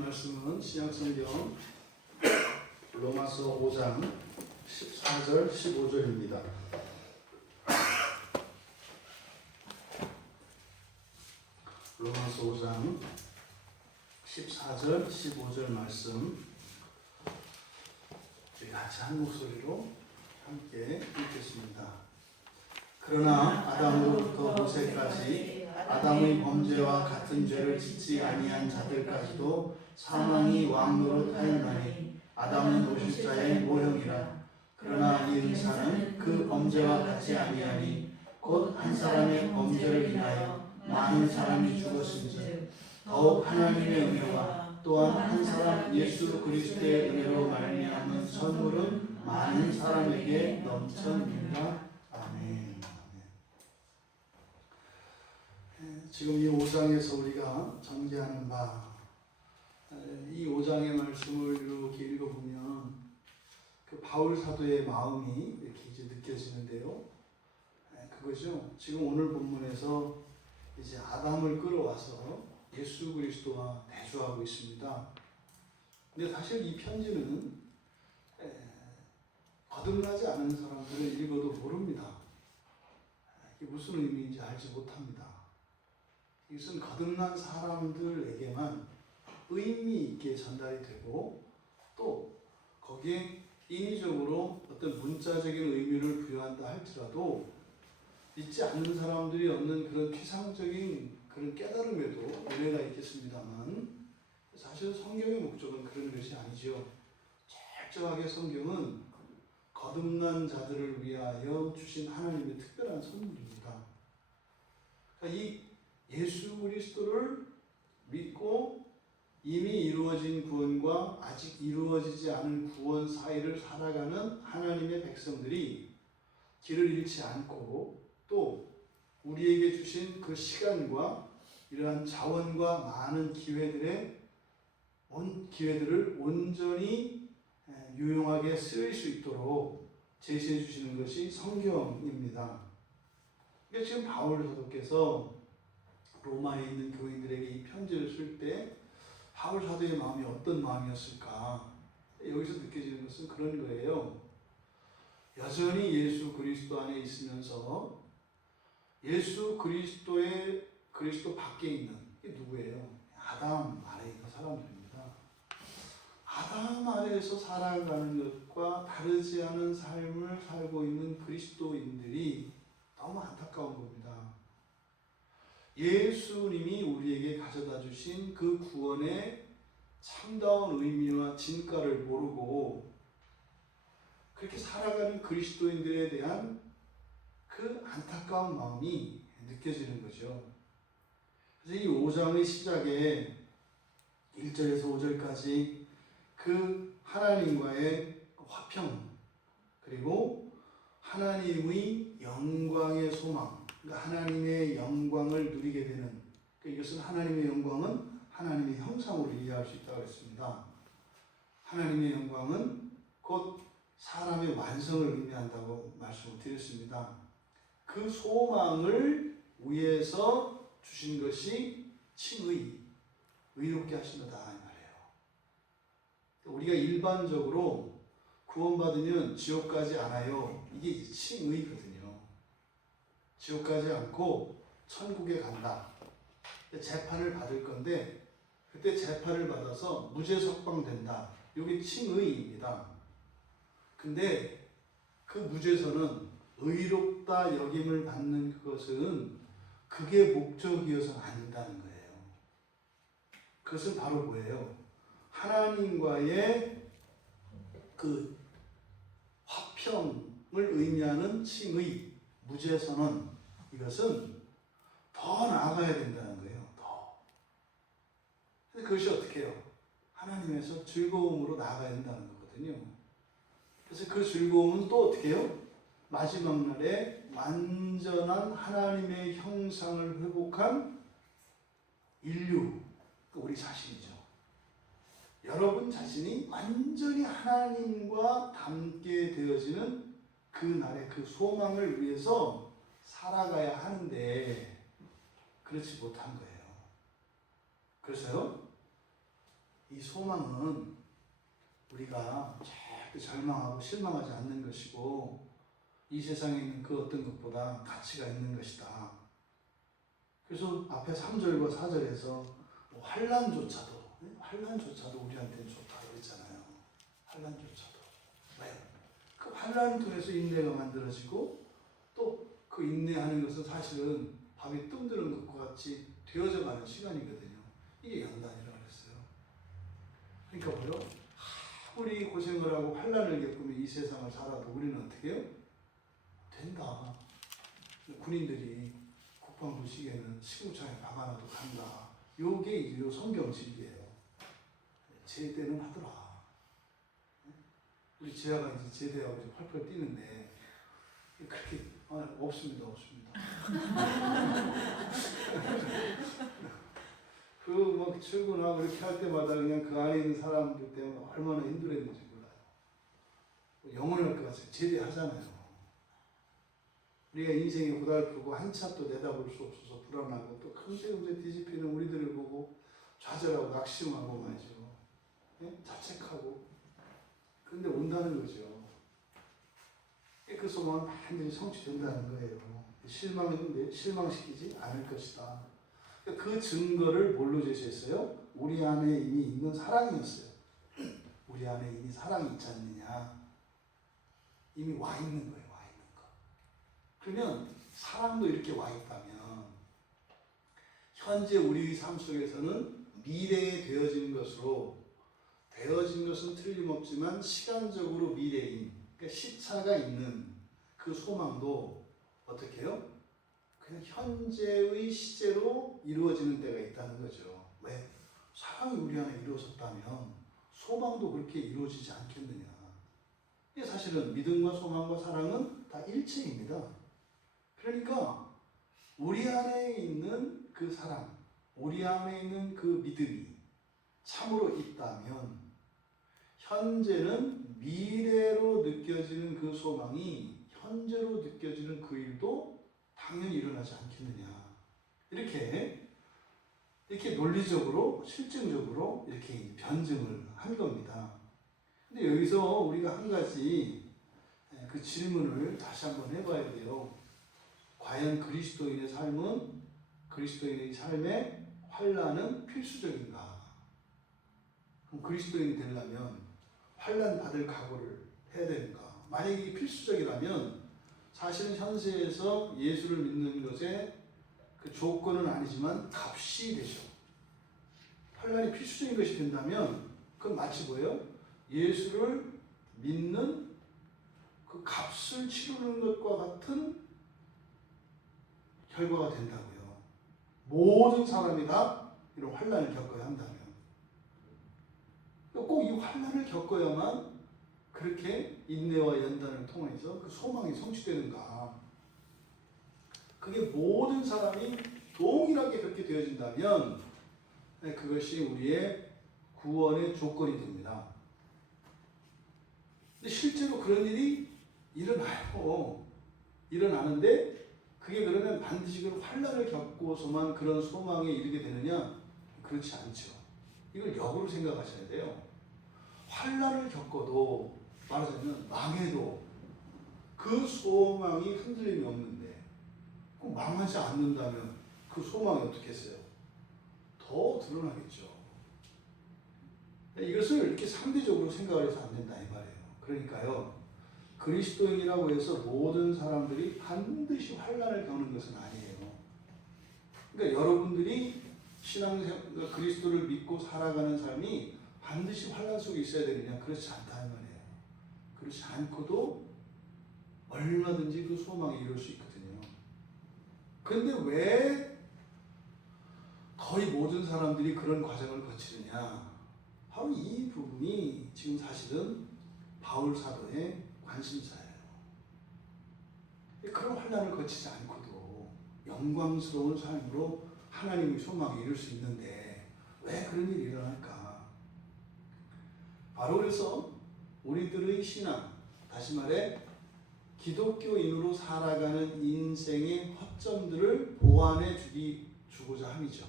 말씀은 신약성경 로마서 5장 14절 15절입니다. 로마서 5장 14절 15절 말씀 우리 같이 한 목소리로 함께 읽겠습니다. 그러나 아담으로부터 모세까지 아담의 범죄와 같은 죄를 짓지 아니한 자들까지도 사망이 왕노릇하였나니 아담은 노실자의 모형이라. 그러나 이 은사는 그 범죄와 같지 아니하니 곧 한 사람의 범죄를 인하여 많은 사람이 죽었은즉 더욱 하나님의 은혜와 또한 한 사람 예수 그리스도의 은혜로 말미암은 선물은 많은 사람에게 넘쳤느니라. 아멘. 지금 이 5장에서 우리가 전개하는 바, 이 5장의 말씀을 이렇게 읽어보면 그 바울 사도의 마음이 이렇게 이제 느껴지는데요. 그거죠. 지금 오늘 본문에서 이제 아담을 끌어와서 예수 그리스도와 대조하고 있습니다. 근데 사실 이 편지는 거듭나지 않은 사람들은 읽어도 모릅니다. 이게 무슨 의미인지 알지 못합니다. 이것은 거듭난 사람들에게만 의미 있게 전달이 되고 또 거기에 인위적으로 어떤 문자적인 의미를 부여한다 할지라도 믿지 않는 사람들이 얻는 그런 피상적인 그런 깨달음에도 은혜가 있겠습니다만 사실 성경의 목적은 그런 것이 아니죠. 철저하게 성경은 거듭난 자들을 위하여 주신 하나님의 특별한 선물입니다. 그러니까 이 예수 그리스도를 믿고 이미 이루어진 구원과 아직 이루어지지 않은 구원 사이를 살아가는 하나님의 백성들이 길을 잃지 않고 또 우리에게 주신 그 시간과 이러한 자원과 많은 기회들을 온전히 유용하게 쓰일 수 있도록 제시해 주시는 것이 성경입니다. 그러니까 지금 바울 사도께서 로마에 있는 교인들에게 이 편지를 쓸 때 바울 사도의 마음이 어떤 마음이었을까? 여기서 느껴지는 것은 그런 거예요. 여전히 예수 그리스도 안에 있으면서 예수 그리스도 밖에 있는 이게 누구예요? 아담 아래에 있는 사람들입니다. 아담 아래에서 살아가는 것과 다르지 않은 삶을 살고 있는 그리스도인들이 너무 안타까운 겁니다. 예수님이 우리에게 가져다 주신 그 구원의 참다운 의미와 진가를 모르고 그렇게 살아가는 그리스도인들에 대한 그 안타까운 마음이 느껴지는 거죠. 그래서 이 5장의 시작에 1절에서 5절까지 그 하나님과의 화평 그리고 하나님의 영광의 소망, 하나님의 영광을 누리게 되는 이것은 하나님의 영광은 하나님의 형상으로 이해할 수 있다고 했습니다. 하나님의 영광은 곧 사람의 완성을 의미한다고 말씀을 드렸습니다. 그 소망을 위해서 주신 것이 칭의, 의롭게 하신다 이 말이에요. 우리가 일반적으로 구원받으면 지옥 가지 않아요. 이게 칭의거든요. 지옥 가지 않고 천국에 간다. 재판을 받을 건데 그때 재판을 받아서 무죄 석방된다. 이게 칭의입니다. 근데 그 무죄서는 의롭다 여김을 받는 그것은 그게 목적이어서는 안 된다는 거예요. 그것은 바로 뭐예요? 하나님과의 그 화평을 의미하는 칭의, 무죄선언, 이것은 더 나아가야 된다는 거예요. 더. 근데 그것이 어떻게 해요? 하나님에서 즐거움으로 나아가야 된다는 거거든요. 그래서 그 즐거움은 또 어떻게 해요? 마지막 날에 완전한 하나님의 형상을 회복한 인류, 우리 자신이죠. 여러분 자신이 완전히 하나님과 닮게 되어지는 그 날의 그 소망을 위해서 살아가야 하는데 그렇지 못한 거예요. 그래서요, 이 소망은 우리가 절대 절망하고 실망하지 않는 것이고 이 세상에 있는 그 어떤 것보다 가치가 있는 것이다. 그래서 앞에 3절과 4절에서 환난조차도 우리한테는 좋다고 그랬잖아요. 환난조차도. 왜? 그 환난을 통해서 인내가 만들어지고 또 그 인내하는 것은 사실은 밥이 뜸드는 것과 같이 되어져 가는 시간이거든요. 이게 연단이라고 그랬어요. 그러니까 뭐요? 아무리 고생을 하고 환난을 겪으면 이 세상을 살아도 우리는 어떻게 해요? 된다. 군인들이 국방부 시계는 시궁창에 박아놔도 간다. 요게 이제 성경 진리예요. 제대는 하더라. 우리 지아가 이제 제대하고 이제 펄펄 뛰는데 그렇게 없습니다. 그 막 출근하고 이렇게 할 때마다 그냥 그 안에 있는 사람들 때문에 얼마나 힘들었는지 몰라요. 영원할 것 같아요. 제대하잖아요. 우리가 인생이 고달프고 한참 또 내다볼 수 없어서 불안하고 또 금세 뒤집히는 우리들을 보고 좌절하고 낙심하고 말이죠. 예? 자책하고. 근데 온다는 거죠. 그 소망은 반드시 성취된다는 거예요. 실망시키지 않을 것이다. 그 증거를 뭘로 제시했어요? 우리 안에 이미 있는 사랑이었어요. 우리 안에 이미 사랑이 있지 않느냐. 이미 와 있는 거예요. 와 있는 거. 그러면 사랑도 이렇게 와 있다면 현재 우리 삶 속에서는 미래에 되어지는 것으로 되어진 것은 틀림없지만 시간적으로 미래인 그러니까 시차가 있는 그 소망도 어떻게 해요? 그냥 현재의 시제로 이루어지는 때가 있다는 거죠. 왜? 사랑이 우리 안에 이루어졌다면 소망도 그렇게 이루어지지 않겠느냐. 이게 사실은 믿음과 소망과 사랑은 다 일체입니다. 그러니까 우리 안에 있는 그 사랑, 우리 안에 있는 그 믿음이 참으로 있다면 현재는 미래로 느껴지는 그 소망이 현재로 느껴지는 그 일도 당연히 일어나지 않겠느냐. 이렇게 논리적으로, 실증적으로 이렇게 변증을 한 겁니다. 근데 여기서 우리가 한 가지 그 질문을 다시 한번 해봐야 돼요. 과연 그리스도인의 삶에 환난은 필수적인가? 그럼 그리스도인이 되려면 환난 받을 각오를 해야 되는가? 만약에 이게 필수적이라면 사실은 현세에서 예수를 믿는 것에 그 조건은 아니지만 값이 되죠. 환난이 필수적인 것이 된다면 그건 마치 뭐예요? 예수를 믿는 그 값을 치르는 것과 같은 결과가 된다고요. 모든 사람이 다 이런 환난을 겪어야 한다면 꼭 이 환난을 겪어야만 그렇게 인내와 연단을 통해서 그 소망이 성취되는가. 그게 모든 사람이 동일하게 그렇게 되어진다면 그것이 우리의 구원의 조건이 됩니다. 근데 실제로 그런 일이 일어나는데 그게 그러면 반드시 그 환난을 겪고서만 그런 소망에 이르게 되느냐? 그렇지 않죠. 이걸 역으로 생각하셔야 돼요. 환난을 겪어도 말하자면 망해도 그 소망이 흔들림이 없는데 그럼 망하지 않는다면 그 소망이 어떻게 했어요? 더 드러나겠죠. 이것을 이렇게 상대적으로 생각을 해서 안 된다 이 말이에요. 그러니까요. 그리스도인이라고 해서 모든 사람들이 반드시 환난을 겪는 것은 아니에요. 그러니까 여러분들이 그리스도를 믿고 살아가는 삶이 반드시 환난 속에 있어야 되느냐? 그렇지 않다 이 말이에요. 그렇지 않고도 얼마든지 그 소망에 이룰 수 있거든요. 그런데 왜 거의 모든 사람들이 그런 과정을 거치느냐? 바로 이 부분이 지금 사실은 바울 사도의 관심사예요. 그런 환난을 거치지 않고도 영광스러운 삶으로 하나님의 소망에 이룰 수 있는데 왜 그런 일이 일어날까? 바로 그래서 우리들의 신앙, 다시 말해 기독교인으로 살아가는 인생의 허점들을 보완해 주고자 함이죠.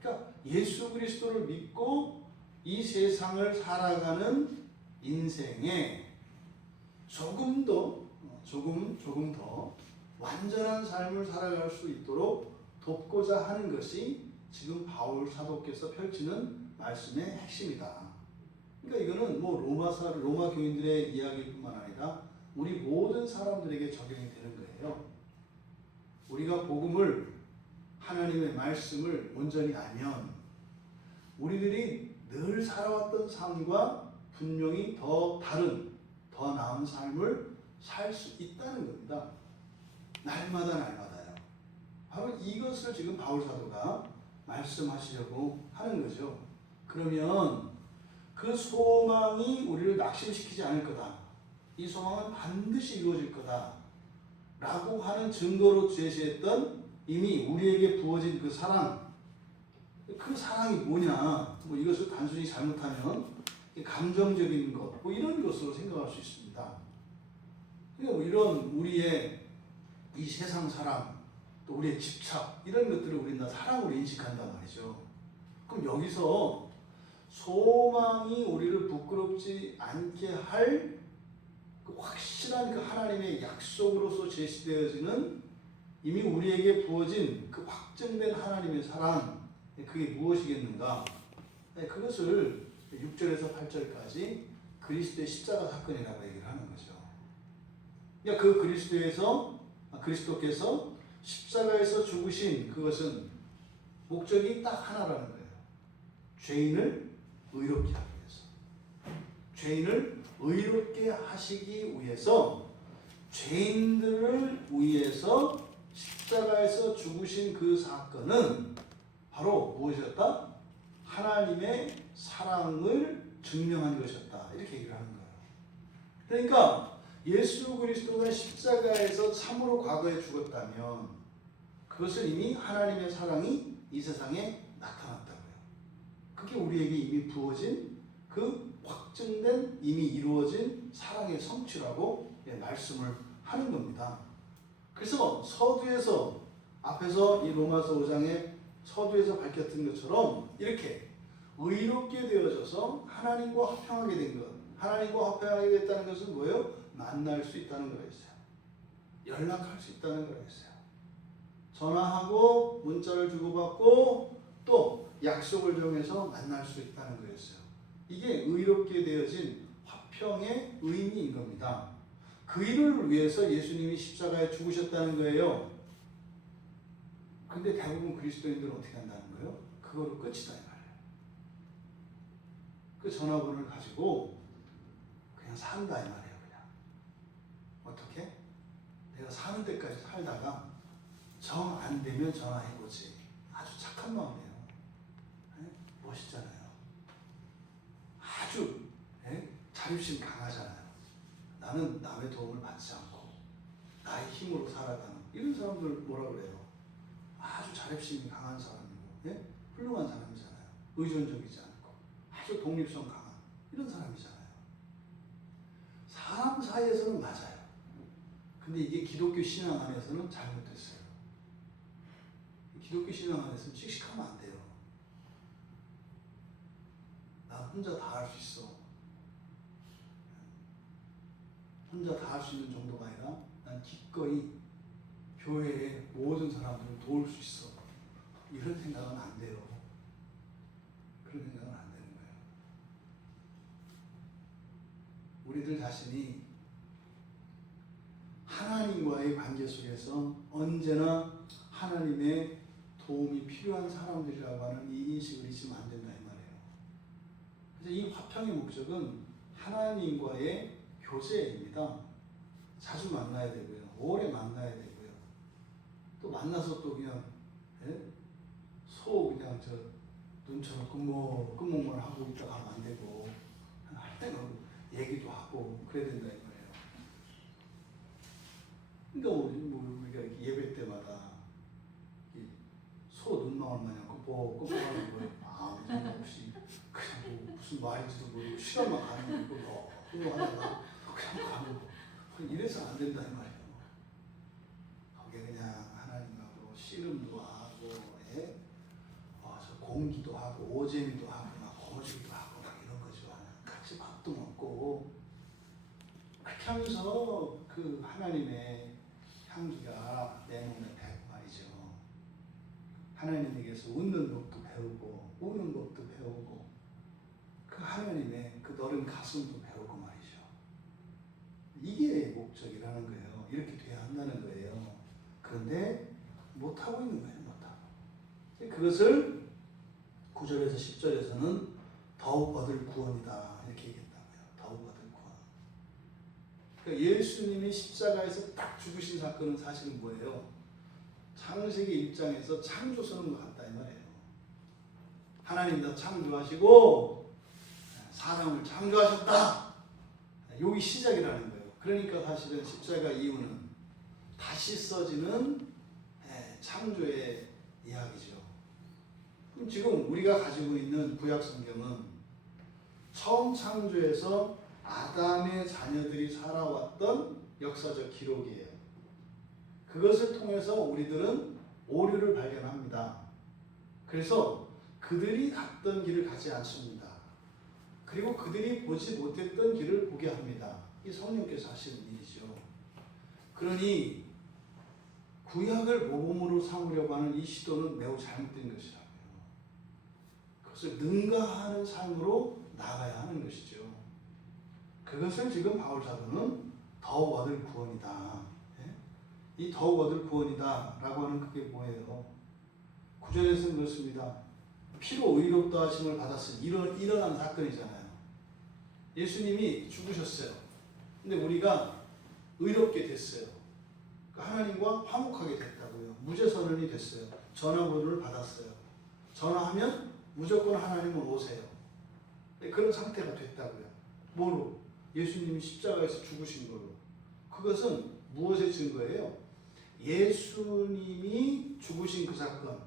그러니까 예수 그리스도를 믿고 이 세상을 살아가는 인생에 조금 더 완전한 삶을 살아갈 수 있도록 돕고자 하는 것이 지금 바울 사도께서 펼치는 말씀의 핵심이다. 그러니까 이거는 뭐 로마 교인들의 이야기뿐만 아니라 우리 모든 사람들에게 적용이 되는 거예요. 우리가 복음을, 하나님의 말씀을 온전히 알면 우리들이 늘 살아왔던 삶과 분명히 더 다른, 더 나은 삶을 살 수 있다는 겁니다. 날마다요. 바로 이것을 지금 바울 사도가 말씀하시려고 하는 거죠. 그러면 그 소망이 우리를 낙심시키지 않을 거다. 이 소망은 반드시 이루어질 거다. 라고 하는 증거로 제시했던 이미 우리에게 부어진 그 사랑. 그 사랑이 뭐냐? 뭐 이것을 단순히 잘못하면 감정적인 것, 뭐 이런 것으로 생각할 수 있습니다. 그러니까 뭐 이런 우리의 이 세상 사랑, 또 우리의 집착, 이런 것들을 우리는 다 사랑으로 인식한단 말이죠. 그럼 여기서 소망이 우리를 부끄럽지 않게 할 그 확실한 그 하나님의 약속으로서 제시되어지는 이미 우리에게 부어진 그 확정된 하나님의 사랑, 그게 무엇이겠는가? 그것을 6절에서 8절까지 그리스도의 십자가 사건이라고 얘기를 하는 거죠. 그러니까 그 그리스도께서 십자가에서 죽으신 그것은 목적이 딱 하나라는 거예요. 죄인을 의롭게 하기 위해서. 죄인을 의롭게 하시기 위해서 죄인들을 위해서 십자가에서 죽으신 그 사건은 바로 무엇이었다? 하나님의 사랑을 증명한 것이었다. 이렇게 얘기를 하는 거예요. 그러니까 예수 그리스도가 십자가에서 참으로 과거에 죽었다면 그것을 이미 하나님의 사랑이 이 세상에 나타났다고요. 그게 우리에게 이미 부어진 그 확증된 이미 이루어진 사랑의 성취라고 말씀을 하는 겁니다. 그래서 서두에서 앞에서 이 로마서 5장에 서두에서 밝혔던 것처럼 이렇게 의롭게 되어져서 하나님과 화평하게 된 것, 하나님과 화평하게 됐다는 것은 뭐예요? 만날 수 있다는 거였어요. 연락할 수 있다는 거였어요. 전화하고 문자를 주고받고 또 약속을 정해서 만날 수 있다는 거였어요. 이게 의롭게 되어진 화평의 의미인 겁니다. 그 일을 위해서 예수님이 십자가에 죽으셨다는 거예요. 근데 대부분 그리스도인들은 어떻게 한다는 거예요? 그거로 끝이다 이 말이에요. 그 전화번호를 가지고 그냥 산다 이 말이에요. 그냥 어떻게? 내가 사는 데까지 살다가 정 안 되면 전화해보지. 아주 착한 마음이에요. 네? 멋있잖아요. 아주 자립심 강하잖아요. 나는 남의 도움을 받지 않고 나의 힘으로 살아가는 이런 사람들 뭐라 그래요? 아주 자립심이 강한 사람이고 훌륭한 사람이잖아요. 의존적이지 않고 아주 독립성 강한 이런 사람이잖아요. 사람 사이에서는 맞아요. 근데 이게 기독교 신앙 안에서는 잘못됐어요. 기독교 신앙 안에서는 씩씩하면 안 돼요. 나 혼자 다 할 수 있어. 혼자 다 할 수 있는 정도가 아니라 난 기꺼이 교회의 모든 사람들을 도울 수 있어. 이런 생각은 안 돼요. 그런 생각은 안 되는 거예요. 우리들 자신이 하나님과의 관계 속에서 언제나 하나님의 도움이 필요한 사람들이라고 하는 이 인식을 잊으면 안 된다 이 말이에요. 그래서 이 화평의 목적은 하나님과의 교제입니다. 자주 만나야 되고요. 오래 만나야 되고요. 또 만나서 또 그냥 소 그냥 저 눈처럼 끄먹만 하고 있다 가면 안 되고 할 때는 얘기도 하고 그래야 된다 이 말이에요. 그러니까 우리가 예배 때마다 소 눈망울 마냥 끄먹하는 거예요. 아무 생각 없이 그냥 뭐 무슨 말인지도 모르고 시간만 가는 거고 끄먹하다가 그냥 가는 거. 이래서 안 된다 이 말이에요. 거기에 그냥 하나님하고 씨름도 하고 저 공기도 하고 오재미도 하고 막 거머쥐기도 하고 하면서 그 하나님의 향기가 내 몸에 배고 말이죠. 하나님에게서 웃는 법도 배우고 우는 법도 배우고 그 하나님의 그 너른 가슴도 배우고 말이죠. 이게 목적이라는 거예요. 이렇게 돼야 한다는 거예요. 그런데 못하고 있는 거예요. 못하고. 그것을 9절에서 10절에서는 더욱 얻을 구원이다 이렇게 얘기했다고요. 더욱 얻을 구원. 그러니까 예수님이 십자가에서 딱 죽으신 사건은 사실은 뭐예요? 창세기 1장에서 창조서는 같다 이 말이에요. 하나님 다 창조하시고 사람을 창조하셨다. 여기 시작이라는 거예요. 그러니까 사실은 십자가 이유는 다시 써지는 창조의 이야기죠. 그럼 지금 우리가 가지고 있는 구약 성경은 처음 창조에서 아담의 자녀들이 살아왔던 역사적 기록이에요. 그것을 통해서 우리들은 오류를 발견합니다. 그래서 그들이 갔던 길을 가지 않습니다. 그리고 그들이 보지 못했던 길을 보게 합니다. 이 성령께서 하시는 일이죠. 그러니 구약을 모범으로 삼으려고 하는 이 시도는 매우 잘못된 것이라고요. 그것을 능가하는 삶으로 나아가야 하는 것이죠. 그것을 지금 바울 사도는 더욱 얻을 구원이다. 이 더욱 얻을 구원이다 라고 하는 그게 뭐예요? 9절에서는 그렇습니다. 피로 의롭다 하심을 받았으니 일어난 사건이잖아요. 예수님이 죽으셨어요. 근데 우리가 의롭게 됐어요. 하나님과 화목하게 됐다고요. 무죄선언이 됐어요. 전화번호를 받았어요. 전화하면 무조건 하나님은 오세요. 그런 상태가 됐다고요. 뭐로? 예수님이 십자가에서 죽으신 걸로. 그것은 무엇의 증거예요? 예수님이 죽으신 그 사건.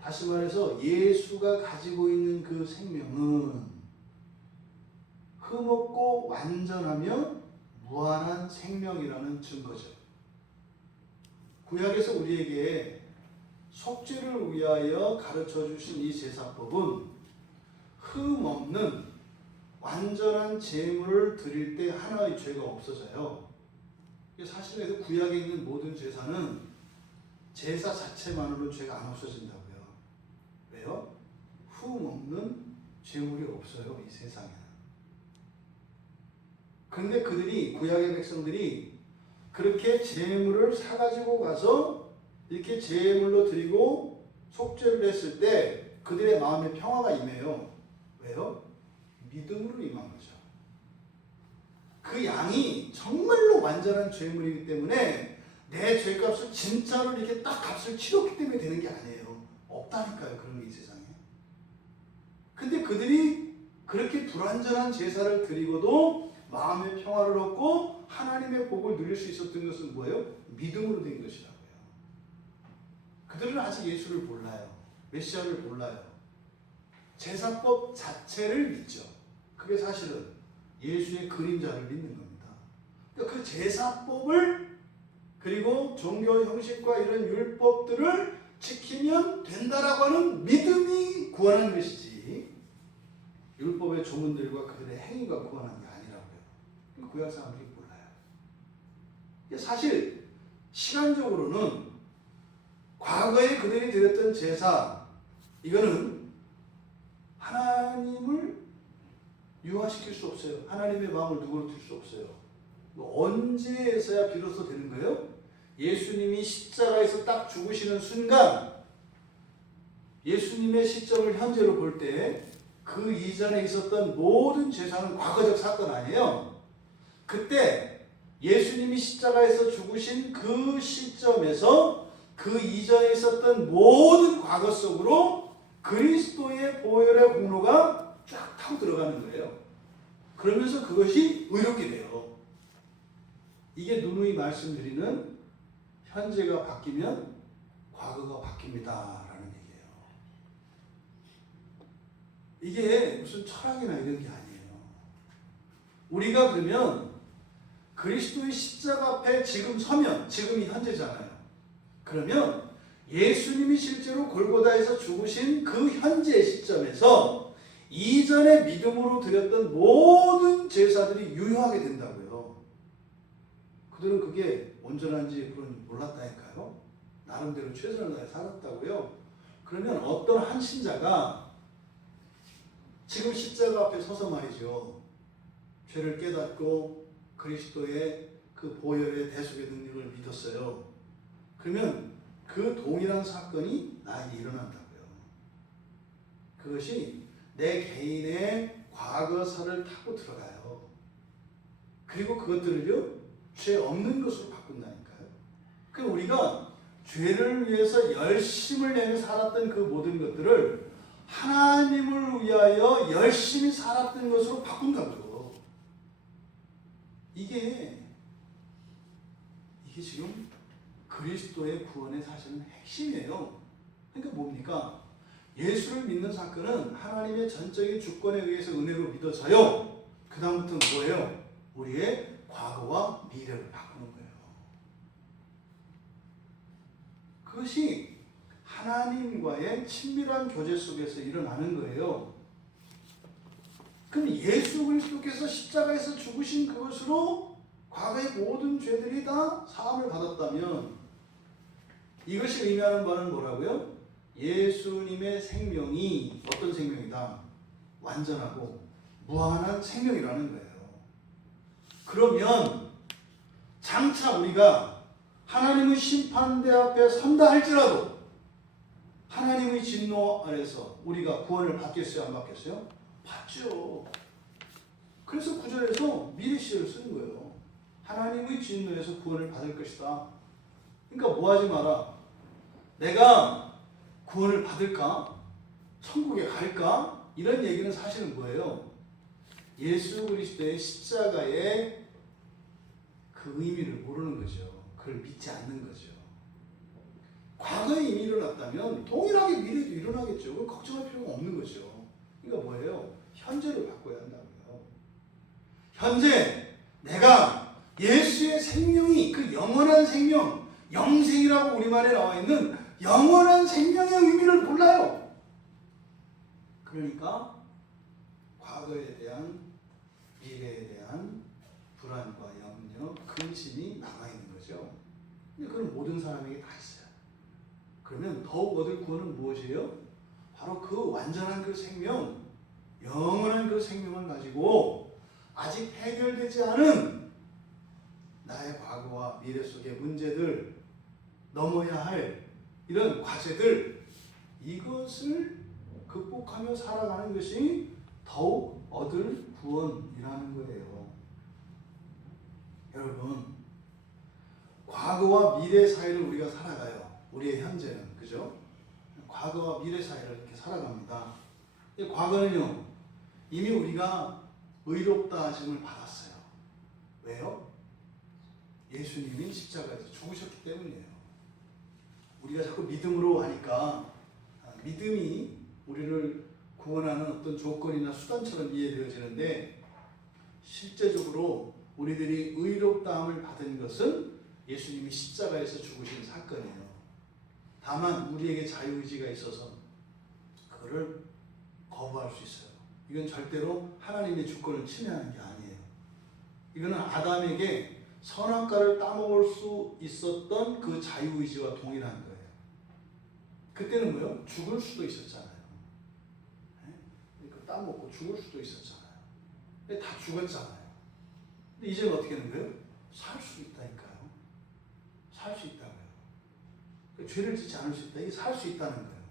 다시 말해서 예수가 가지고 있는 그 생명은 흠없고 완전하며 무한한 생명이라는 증거죠. 구약에서 우리에게 속죄를 위하여 가르쳐 주신 이 제사법은 흠없는 완전한 제물을 드릴 때 하나의 죄가 없어져요. 사실은 구약에 있는 모든 제사는 제사 자체만으로 죄가 안 없어진다고요. 왜요? 흠없는 제물이 없어요, 이 세상에는. 그런데 그들이, 구약의 백성들이 그렇게 제물을 사가지고 가서 이렇게 제물로 드리고 속죄를 했을 때 그들의 마음에 평화가 임해요. 왜요? 믿음으로 임한 거죠. 그 양이 정말로 완전한 제물이기 때문에 내 죄값을 진짜로 이렇게 딱 값을 치렀기 때문에 되는 게 아니에요. 없다니까요, 그런 게 이 세상에. 근데 그들이 그렇게 불완전한 제사를 드리고도 마음의 평화를 얻고 하나님의 복을 누릴 수 있었던 것은 뭐예요? 믿음으로 된 것이라고요. 그들은 아직 예수를 몰라요. 메시아를 몰라요. 제사법 자체를 믿죠. 그게 사실은 예수의 그림자를 믿는 겁니다. 그러니까 그 제사법을 그리고 종교 형식과 이런 율법들을 지키면 된다라고 하는 믿음이 구원한 것이지 율법의 조문들과 그들의 행위가 구원한 게 아니라고요. 구약 사람들이 몰라요. 사실 시간적으로는 과거에 그들이 드렸던 제사 이거는 하나님을 유화시킬 수 없어요. 하나님의 마음을 누구로 들 수 없어요. 언제에서야 비로소 되는 거예요? 예수님이 십자가에서 딱 죽으시는 순간 예수님의 시점을 현재로 볼 때 그 이전에 있었던 모든 제사는 과거적 사건 아니에요. 그때 예수님이 십자가에서 죽으신 그 시점에서 그 이전에 있었던 모든 과거 속으로 그리스도의 보혈의 공로가 쫙 타고 들어가는 거예요. 그러면서 그것이 의롭게 돼요. 이게 누누이 말씀드리는 현재가 바뀌면 과거가 바뀝니다 라는 얘기예요. 이게 무슨 철학이나 이런 게 아니에요. 우리가 그러면 그리스도의 십자가 앞에 지금 서면 지금이 현재잖아요. 그러면 예수님이 실제로 골고다에서 죽으신 그 현재 시점에서 이전에 믿음으로 드렸던 모든 제사들이 유효하게 된다고요. 그들은 그게 온전한지 그런 몰랐다니까요. 나름대로 최선을 다해 살았다고요. 그러면 어떤 한 신자가 지금 십자가 앞에 서서 말이죠. 죄를 깨닫고 그리스도의 그 보혈의 대속의 능력을 믿었어요. 그러면 그 동일한 사건이 나에게 일어난다고요. 그것이 내 개인의 과거사를 타고 들어가요. 그리고 그것들을요, 죄 없는 것으로 바꾼다니까요. 그럼 우리가 죄를 위해서 열심을 내며 살았던 그 모든 것들을 하나님을 위하여 열심히 살았던 것으로 바꾼다고요. 이게 지금 그리스도의 구원의 사실은 핵심이에요. 그러니까 뭡니까? 예수를 믿는 사건은 하나님의 전적인 주권에 의해서 은혜로 믿어져요. 그 다음부터는 뭐예요? 우리의 과거와 미래를 바꾸는 거예요. 그것이 하나님과의 친밀한 교제 속에서 일어나는 거예요. 그럼 예수 그리스도께서 십자가에서 죽으신 그것으로 과거의 모든 죄들이 다 사함을 받았다면 이것이 의미하는 바는 뭐라고요? 예수님의 생명이 어떤 생명이다? 완전하고 무한한 생명이라는 거예요. 그러면 장차 우리가 하나님의 심판대 앞에 선다 할지라도 하나님의 진노 아래서 우리가 구원을 받겠어요? 안 받겠어요? 받죠. 그래서 9절에서 미래시를 쓰는 거예요. 하나님의 진노에서 구원을 받을 것이다. 그러니까 뭐 하지 마라. 내가 구원을 받을까? 천국에 갈까? 이런 얘기는 사실은 뭐예요? 예수 그리스도의 십자가의 그 의미를 모르는 거죠. 그걸 믿지 않는 거죠. 과거에 이미 일어났다면 동일하게 미래도 일어나겠죠. 그걸 걱정할 필요가 없는 거죠. 그러니까 뭐예요? 현재를 바꿔야 한다고요. 현재 내가 예수의 생명이 그 영원한 생명, 영생이라고 우리말에 나와 있는 영원한 생명의 의미를 몰라요. 그러니까 과거에 대한 미래에 대한 불안과 염려, 근심이 남아있는 거죠. 근데 그건 모든 사람에게 다 있어요. 그러면 더욱 얻을 구원은 무엇이에요? 바로 그 완전한 그 생명, 영원한 그 생명을 가지고 아직 해결되지 않은 나의 과거와 미래 속의 문제들, 넘어야 할 이런 과제들, 이것을 극복하며 살아가는 것이 더욱 얻을 구원이라는 거예요. 여러분, 과거와 미래 사이를 우리가 살아가요. 우리의 현재는, 그죠? 과거와 미래 사이를 이렇게 살아갑니다. 과거는요, 이미 우리가 의롭다 하심을 받았어요. 왜요? 예수님이 십자가에서 죽으셨기 때문이에요. 우리가 자꾸 믿음으로 하니까 믿음이 우리를 구원하는 어떤 조건이나 수단처럼 이해되어지는데 실제적으로 우리들이 의롭다함을 받은 것은 예수님이 십자가에서 죽으신 사건이에요. 다만 우리에게 자유의지가 있어서 그거를 거부할 수 있어요. 이건 절대로 하나님의 주권을 침해하는 게 아니에요. 이거는 아담에게 선악과를 따먹을 수 있었던 그 자유의지와 동일한 거예요. 그때는 뭐예요? 죽을 수도 있었잖아요. 그러니까 따먹고 죽을 수도 있었잖아요. 근데 다 죽었잖아요. 근데 이제는 어떻게 하는 거예요? 살 수 있다니까요. 살 수 있다고요. 그러니까 죄를 짓지 않을 수 있다. 이게 살 수 있다는 거예요.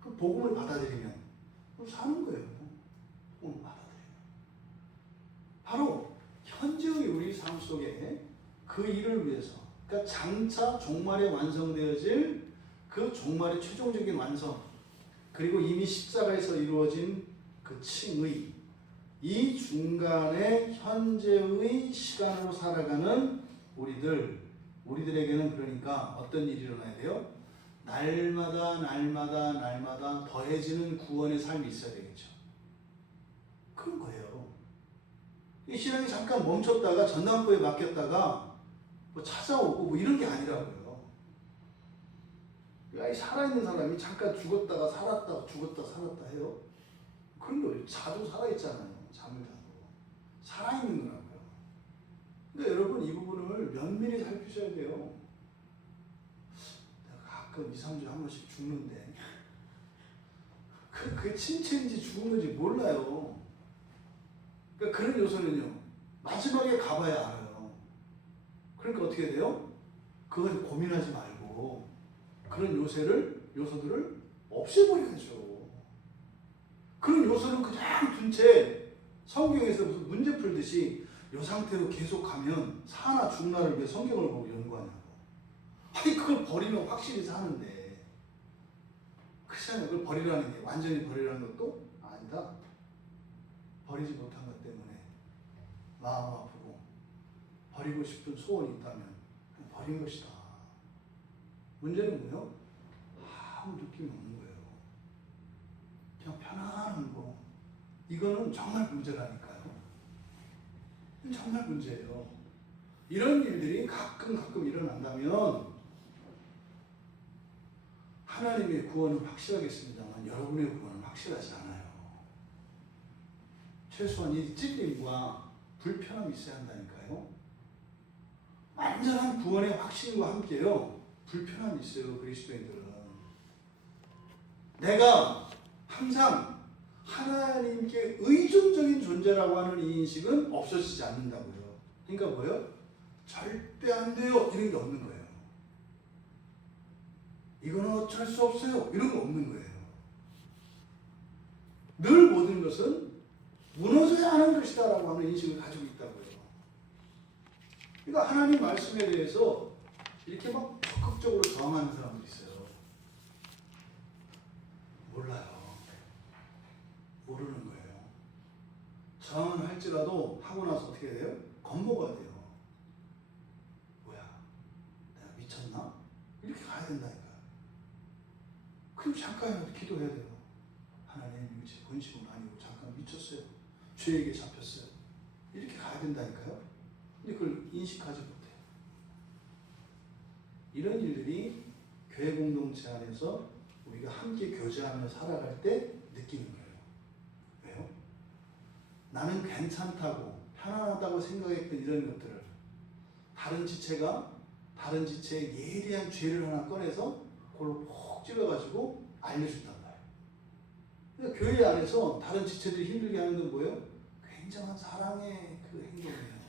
그 복음을 받아들이면 그럼 사는 거예요. 복음을 받아들여요. 바로 현재의 우리 삶 속에 그 일을 위해서, 그러니까 장차 종말에 완성되어질 그 종말의 최종적인 완성, 그리고 이미 십자가에서 이루어진 그 칭의, 이 중간에 현재의 시간으로 살아가는 우리들에게는 그러니까 어떤 일이 일어나야 돼요? 날마다 더해지는 구원의 삶이 있어야 되겠죠. 그런 거예요. 이 신앙이 잠깐 멈췄다가 전당포에 맡겼다가 뭐 찾아오고 뭐 이런 게 아니라고요. 이 살아있는 사람이 잠깐 죽었다가 살았다, 죽었다 살았다 해요. 그런 거 자도 살아있잖아요. 잠을 자도. 살아있는 거라고요. 그러니까 여러분 이 부분을 면밀히 살피셔야 돼요. 내가 가끔 2, 3주에 한 번씩 죽는데 그게 침체인지 죽은 건지 몰라요. 그러니까 그런 요소는요. 마지막에 가봐야 알아요. 그러니까 어떻게 돼요? 그걸 고민하지 말고 그런 요소들을 없애버려야죠. 그런 요소는 그냥 둔 채 성경에서 무슨 문제 풀듯이 이 상태로 계속 가면 사나 죽나를 왜 성경을 보고 연구하냐고. 아니 그걸 버리면 확실히 사는데 그렇잖아요. 그걸 버리라는 게 완전히 버리라는 것도 아니다. 버리지 못한 것 때문에 마음 아프고 버리고 싶은 소원이 있다면 그냥 버린 것이다. 문제는 뭐예요? 아무 느낌이 없는 거예요. 그냥 편안한 거. 이거는 정말 문제라니까요. 정말 문제예요. 이런 일들이 가끔 일어난다면 하나님의 구원은 확실하겠습니다만 여러분의 구원은 확실하지 않아요. 최소한 이 찔림과 불편함이 있어야 한다니까요. 완전한 구원의 확신과 함께요. 불편함이 있어요. 그리스도인들은. 내가 항상 하나님께 의존적인 존재라고 하는 이 인식은 없어지지 않는다고요. 그러니까 뭐예요? 절대 안 돼요. 이런 게 없는 거예요. 이거는 어쩔 수 없어요. 이런 거 없는 거예요. 늘 모든 것은 무너져야 하는 것이다 라고 하는 인식을 가지고 있다고요. 그러니까 하나님 말씀에 대해서 이렇게 막 적극적으로 저항하는 사람들이 있어요. 몰라요. 모르는 거예요. 저항을 할지라도 하고 나서 어떻게 돼요? 건보가 돼요. 뭐야? 내가 미쳤나? 이렇게 가야 된다니까요. 그럼 잠깐이라도 기도해야 돼요. 하나님 이거 제 본심은 아니고 잠깐 미쳤어요. 죄에게 잡혔어요. 이렇게 가야 된다니까요. 근데 그걸 인식하지 못해요. 이런 일들이 교회 공동체 안에서 우리가 함께 교제하며 살아갈 때 느끼는 거예요. 왜요? 나는 괜찮다고 편안하다고 생각했던 이런 것들을 다른 지체가 다른 지체의 예리한 죄를 하나 꺼내서 그걸 푹 찔러가지고 알려준단 말이에요. 그러니까 교회 안에서 다른 지체들이 힘들게 하는 건 뭐예요? 굉장한 사랑의 그 행동이에요.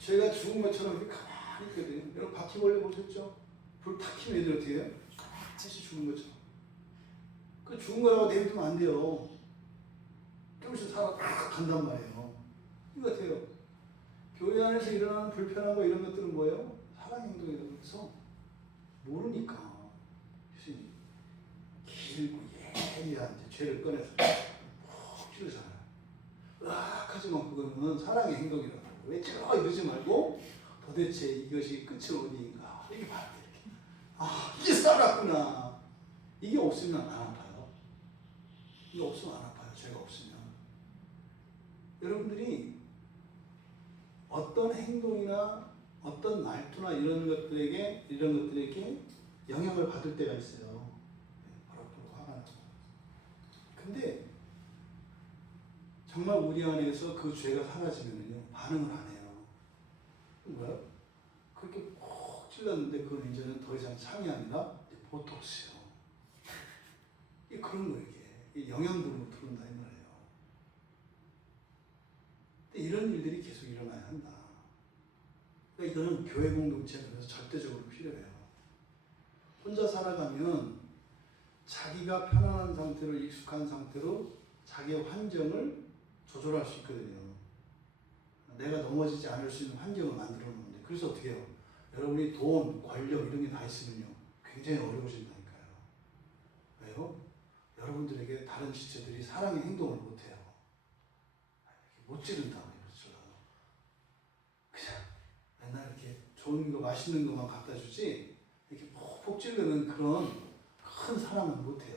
죄가 죽은 것처럼 이렇게 가만히 있거든요. 여러분 바퀴벌레 보셨죠? 불 탁 켜면 애들 어떻게 해요? 다시 죽은 것처럼. 그 죽은 거라고 내비두면 안 돼요. 조금씩 살아 딱 간단 말이에요. 이거 같아요. 교회 안에서 일어나는 불편한 거 이런 것들은 뭐예요? 사랑의 행동이라고 해서 모르니까 교수님 길고 예리한 죄를 꺼내서 푹 찌르잖아요. 하지만 그거는 사랑의 행동이라고. 왜 찔러 이러지 말고 도대체 이것이 끝은 어디인가 이렇게 봐야 돼. 이렇게. 아 이게 살았구나. 이게 없으면 안 아파요. 이게 없으면 안 아파요. 죄가 없으면. 여러분들이 어떤 행동이나 어떤 말투나 이런 것들에게 영향을 받을 때가 있어요. 버럭버럭 화가 나서. 근데 정말 우리 안에서 그 죄가 사라지면요 반응을 안 해요. 뭐야? 그렇게 콕 찔렀는데 그건 이제는 더 이상 창이 아니라 보톡스요. 이게 그런 거예요. 이게 영양분으로 들어온다 이 말이에요. 근데 이런 일들이 계속 일어나야 한다. 그러니까 이거는 교회 공동체에서 절대적으로 필요해요. 혼자 살아가면 자기가 편안한 상태로 익숙한 상태로 자기의 환경을 조절할 수 있거든요. 내가 넘어지지 않을 수 있는 환경을 만들어 놓는데 그래서 어떻게 해요? 여러분이 돈, 권력 이런 게 다 있으면요 굉장히 어려워진다니까요. 왜요? 여러분들에게 다른 지체들이 사랑의 행동을 못해요. 못 찌른다 그렇죠. 그냥 맨날 이렇게 좋은 거 맛있는 것만 갖다 주지 이렇게 폭폭 찌르는 그런 큰 사랑은 못해요.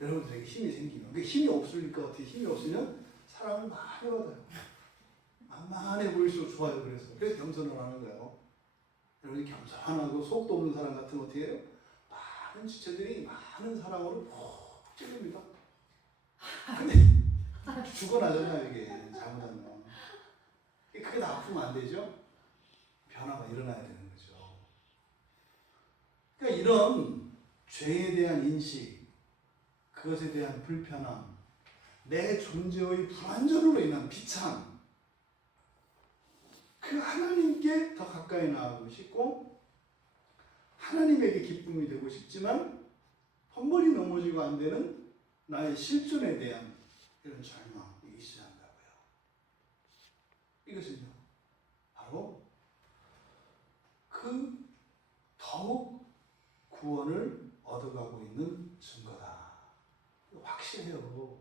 여러분들에게 힘이 생기면 그 힘이 없으니까 어떻게 힘이 없으면 사랑을 많이 받아요. 만만해 보일수록 좋아요. 그래서 겸손을 하는 거예요. 여러분이 겸손하고 속도 없는 사람 같은 어떻게 해요? 많은 지체들이 많은 사랑으로 푹 찔립니다. 근데 죽어나잖아요, 이게. 잘못하면. 그게 다 아프면 안 되죠? 변화가 일어나야 되는 거죠. 그러니까 이런 죄에 대한 인식, 그것에 대한 불편함, 내 존재의 불완전으로 인한 비참, 그 하나님께 더 가까이 나가고 싶고 하나님에게 기쁨이 되고 싶지만 번번이 넘어지고 안 되는 나의 실존에 대한 이런 절망이 있어야 한다고요. 이것은요, 바로 그 더욱 구원을 얻어가고 있는 증거다. 확실해요.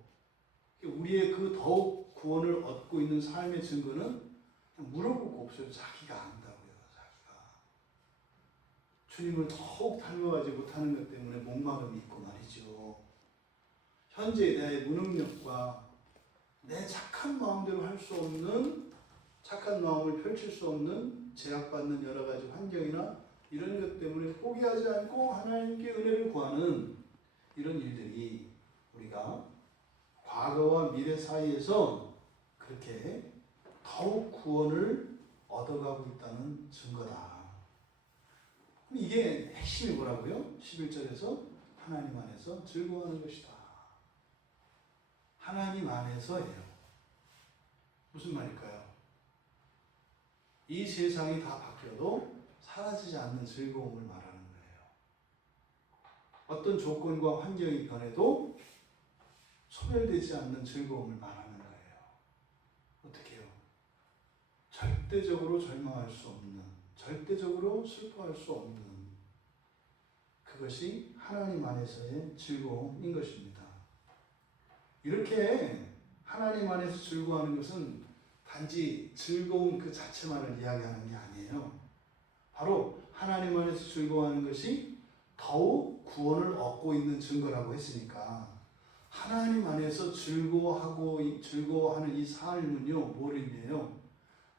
우리의 그 더욱 구원을 얻고 있는 삶의 증거는 물어볼 거 없어요. 자기가 안다고요. 자기가. 주님을 더욱 닮아가지 못하는 것 때문에 목마름이 있고 말이죠. 현재에 대해 무능력과 내 착한 마음대로 할 수 없는, 착한 마음을 펼칠 수 없는 제약받는 여러 가지 환경이나 이런 것 때문에 포기하지 않고 하나님께 은혜를 구하는 이런 일들이 우리가 과거와 미래 사이에서 그렇게 더욱 구원을 얻어가고 있다는 증거다. 그럼 이게 핵심이 뭐라고요? 11절에서 하나님 안에서 즐거워하는 것이다. 하나님 안에서예요. 무슨 말일까요? 이 세상이 다 바뀌어도 사라지지 않는 즐거움을 말하는 거예요. 어떤 조건과 환경이 변해도 소멸되지 않는 즐거움을 말하는 거예요. 어떻게 해요? 절대적으로 절망할 수 없는, 절대적으로 슬퍼할 수 없는 그것이 하나님 안에서의 즐거움인 것입니다. 이렇게 하나님 안에서 즐거워하는 것은 단지 즐거움 그 자체만을 이야기하는 게 아니에요. 바로 하나님 안에서 즐거워하는 것이 더욱 구원을 얻고 있는 증거라고 했으니까 하나님 안에서 즐거워하는 이 삶은요, 뭘 의미해요?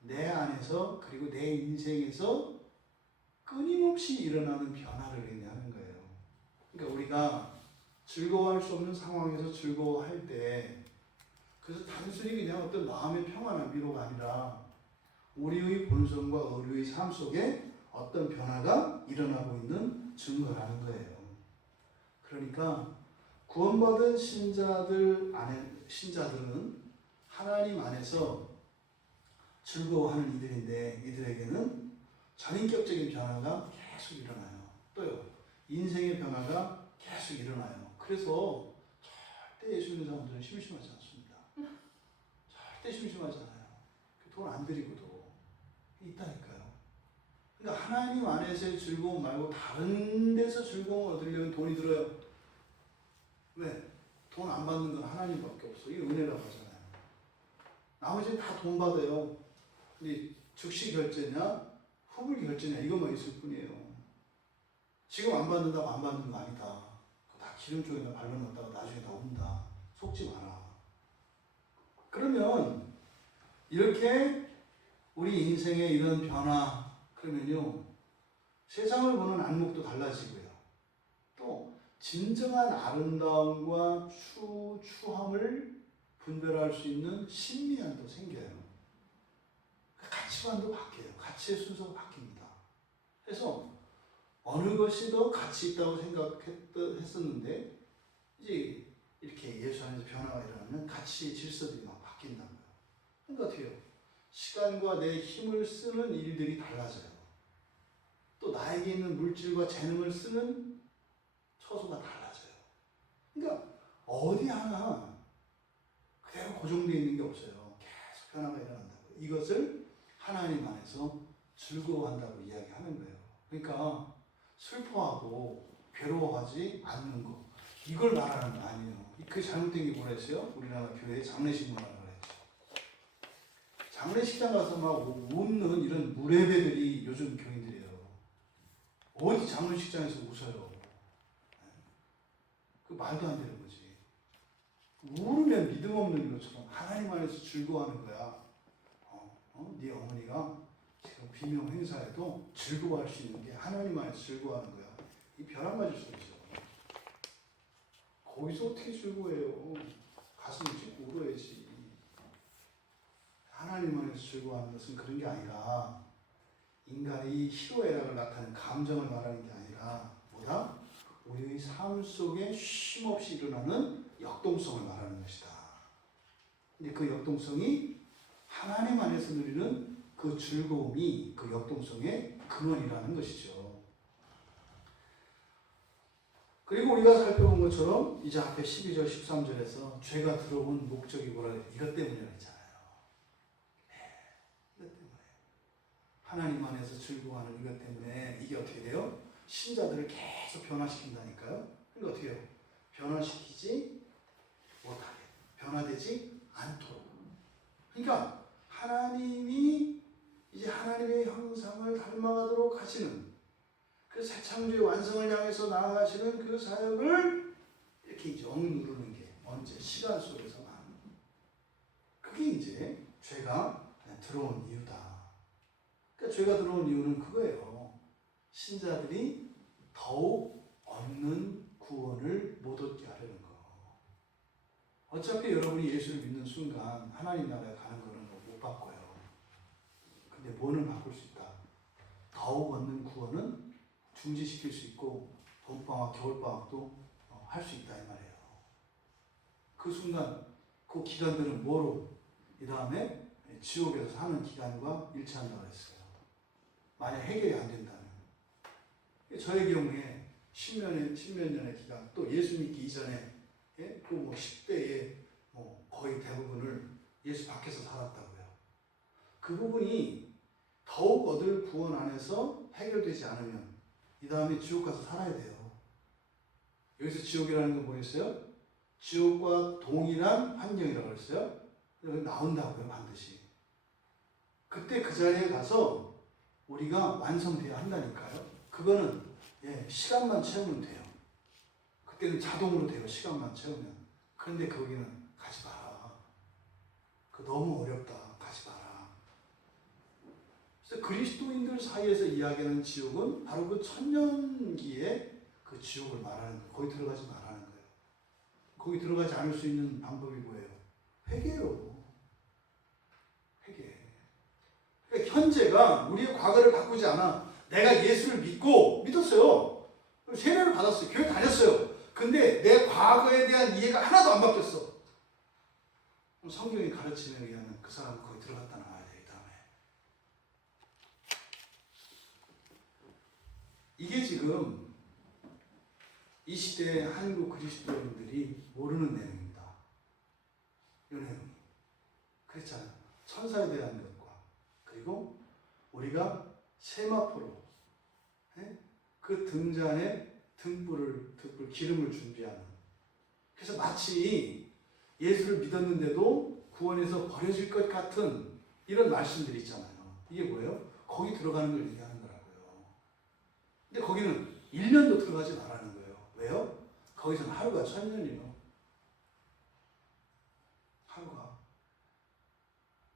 내 안에서 그리고 내 인생에서 끊임없이 일어나는 변화를 의미하는 거예요. 그러니까 우리가 즐거워할 수 없는 상황에서 즐거워할 때 그래서 단순히 그냥 어떤 마음의 평안한 위로가 아니라 우리의 본성과 우리의 삶 속에 어떤 변화가 일어나고 있는 증거라는 거예요. 그러니까 구원받은 신자들은 하나님 안에서 즐거워하는 이들인데 이들에게는 전인격적인 변화가 계속 일어나요. 또요, 인생의 변화가 계속 일어나요. 그래서 절대 예수 믿는 사람들은 심심하지 않습니다. 절대 심심하지 않아요. 돈 안 들이고도 있다니까요. 그러니까 하나님 안에서의 즐거움 말고 다른 데서 즐거움을 얻으려면 돈이 들어요. 왜? 돈 안 받는 건 하나님밖에 없어. 이게 은혜라고 하잖아요. 나머지는 다 돈 받아요. 근데 즉시 결제냐, 후불 결제냐 이것만 있을 뿐이에요. 지금 안 받는다고 안 받는 거 아니다. 다 기름 쪽에다 발라놨다가 나중에 다 온다. 속지 마라. 그러면 이렇게 우리 인생의 이런 변화, 그러면요, 세상을 보는 안목도 달라지고요. 또 진정한 아름다움과 추함을 분별할 수 있는 신미함도 생겨요. 가치관도 바뀌어요. 가치의 순서가 바뀝니다. 그래서 어느 것이 더 가치 있다고 생각했었는데 이제 이렇게 예수 안에서 변화가 일어나면 가치의 질서들이 막 바뀐다는 거예요. 그러니까 어떻게 해요? 시간과 내 힘을 쓰는 일들이 달라져요. 또 나에게 있는 물질과 재능을 쓰는 처소가 달라져요. 그러니까 어디 하나 그대로 고정되어 있는 게 없어요. 계속 변화가 일어난다고요. 이것을 하나님 안에서 즐거워한다고 이야기하는 거예요. 그러니까 슬퍼하고 괴로워하지 않는 것, 이걸 말하는 거 아니에요. 그 잘못된 게 뭐라 했어요? 우리나라 교회에 장례식 문화라고 했죠. 장례식장 가서 막 웃는 이런 무례배들이 요즘 교인들이에요. 어디 장례식장에서 웃어요. 그 말도 안 되는 거지. 울으면 믿음 없는 것처럼 하나님 안에서 즐거워하는 거야. 네 어머니가 지금 비명 행사에도 즐거워할 수 있는 게 하나님 안에서 즐거워하는 거야. 이 벼락 맞을 소리죠. 거기서 어떻게 즐거워해요? 가슴을 찢고 울어야지. 하나님 안에서 즐거워하는 것은 그런 게 아니라 인간이 희로애락을 나타내는 감정을 말하는 게 아니라 뭐다? 우리의 삶 속에 쉼없이 일어나는 역동성을 말하는 것이다. 근데 그 역동성이 하나님 안에서 누리는 그 즐거움이 그 역동성의 근원이라는 것이죠. 그리고 우리가 살펴본 것처럼 이제 앞에 12절, 13절에서 죄가 들어온 목적이 뭐라 해요? 이것 때문이라고 했잖아요. 이것 때문에. 하나님 안에서 즐거워하는 이것 때문에 이게 어떻게 돼요? 신자들을 계속 변화시킨다니까요. 그러니까 어떻게 해요? 변화시키지 못하게. 변화되지 않도록. 그러니까 하나님이 이제 하나님의 형상을 닮아가도록 하시는 그 새 창조의 완성을 향해서 나아가시는 그 사역을 이렇게 이제 억누르는 게 언제? 시간 속에서만. 그게 이제 죄가 들어온 이유다. 그러니까 죄가 들어온 이유는 그거예요. 신자들이 더욱 얻는 구원을 못 얻게 하려는 거. 어차피 여러분이 예수를 믿는 순간 하나님 나라에 가는 거는 못 바꿔요. 근데 뭐는 바꿀 수 있다. 더욱 얻는 구원은 중지시킬 수 있고 봄방학, 겨울방학도 할 수 있다 이 말이에요. 그 순간 그 기간들은 뭐로? 이 다음에 지옥에서 사는 기간과 일치한다고 했어요. 만약 해결이 안 된다면. 저의 경우에 10몇 년의 기간, 또 예수 믿기 이전에 그 10대의 거의 대부분을 예수 밖에서 살았다고요. 그 부분이 더욱 얻을 구원 안에서 해결되지 않으면 이 다음에 지옥 가서 살아야 돼요. 여기서 지옥이라는 건 뭐였어요? 지옥과 동일한 환경이라고 했어요. 여기 나온다고요, 반드시. 그때 그 자리에 가서 우리가 완성돼야 한다니까요. 그거는 시간만 채우면 돼요. 그때는 자동으로 돼요. 시간만 채우면. 그런데 거기는 가지 마라. 그 너무 어렵다. 가지 마라. 그래서 그리스도인들 사이에서 이야기하는 지옥은 바로 그 천년기의 그 지옥을 말하는 거예요. 거기 들어가지 말라는 거예요. 거기 들어가지 않을 수 있는 방법이 뭐예요? 회개요. 회개. 그러니까 현재가 우리의 과거를 바꾸지 않아. 내가 예수를 믿었어요. 세례를 받았어요. 교회 다녔어요. 근데 내 과거에 대한 이해가 하나도 안 바뀌었어. 성경이 가르침에 의하면 그 사람은 거기 들어갔다 나와야 돼. 이 다음에. 이게 지금 이 시대의 한국 그리스도인들이 모르는 내용입니다. 이 내용이. 그렇잖아요. 천사에 대한 것과 그리고 우리가 세마포로 그 등잔에 등불 기름을 준비하는. 그래서 마치 예수를 믿었는데도 구원에서 버려질 것 같은 이런 말씀들이 있잖아요. 이게 뭐예요? 거기 들어가는 걸 얘기하는 거라고요. 근데 거기는 1년도 들어가지 말라는 거예요. 왜요? 거기서는 하루가 1000년이에요. 하루가.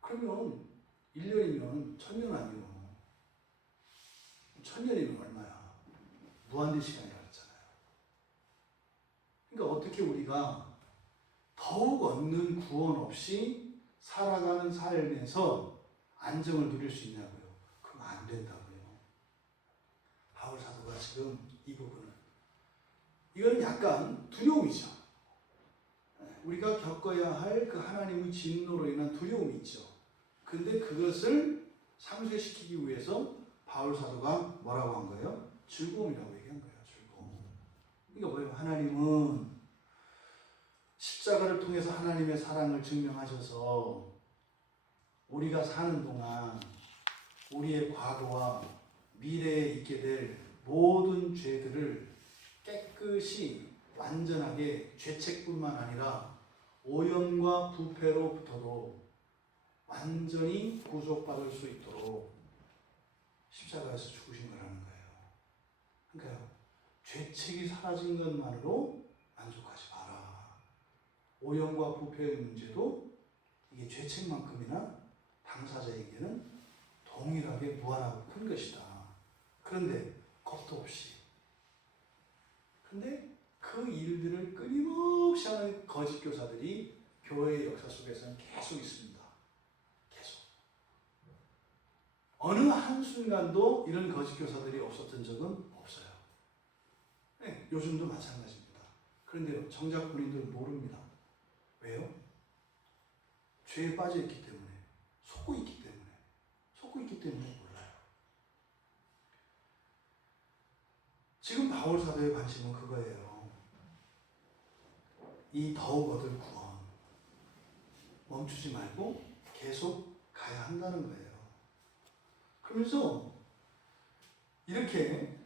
그러면 1년이면 1000년 아니에요. 1000년이면 얼마야? 무한대 시간이라고 했잖아요. 그러니까 어떻게 우리가 더욱 얻는 구원 없이 살아가는 삶에서 안정을 누릴 수 있냐고요. 그럼 안 된다고요. 바울 사도가 지금 이 부분을 이거는 약간 두려움이죠. 우리가 겪어야 할 그 하나님의 진노로 인한 두려움이 있죠. 근데 그것을 상쇄시키기 위해서 바울 사도가 뭐라고 한 거예요? 즐거움이라고 얘기한 거예요. 즐거움. 그러니까 뭐예요? 하나님은 십자가를 통해서 하나님의 사랑을 증명하셔서 우리가 사는 동안 우리의 과거와 미래에 있게 될 모든 죄들을 깨끗이 완전하게 죄책뿐만 아니라 오염과 부패로부터도 완전히 구속받을 수 있도록 십자가에서 죽으신 거라는 거예요. 그러니까요, 죄책이 사라진 것만으로 만족하지 마라. 오염과 부패의 문제도 이게 죄책만큼이나 당사자에게는 동일하게 무한하고 큰 것이다. 그런데 겁도 없이. 근데 그 일들을 끊임없이 하는 거짓 교사들이 교회의 역사 속에서는 계속 있습니다. 계속. 어느 한순간도 이런 거짓 교사들이 없었던 적은 없어요. 네, 요즘도 마찬가지입니다. 그런데 정작 본인들은 모릅니다. 왜요? 죄에 빠져 있기 때문에, 속고 있기 때문에 몰라요. 지금 바울 사도의 관심은 그거예요. 이 더욱 얻을 구원 멈추지 말고 계속 가야 한다는 거예요. 그러면서 이렇게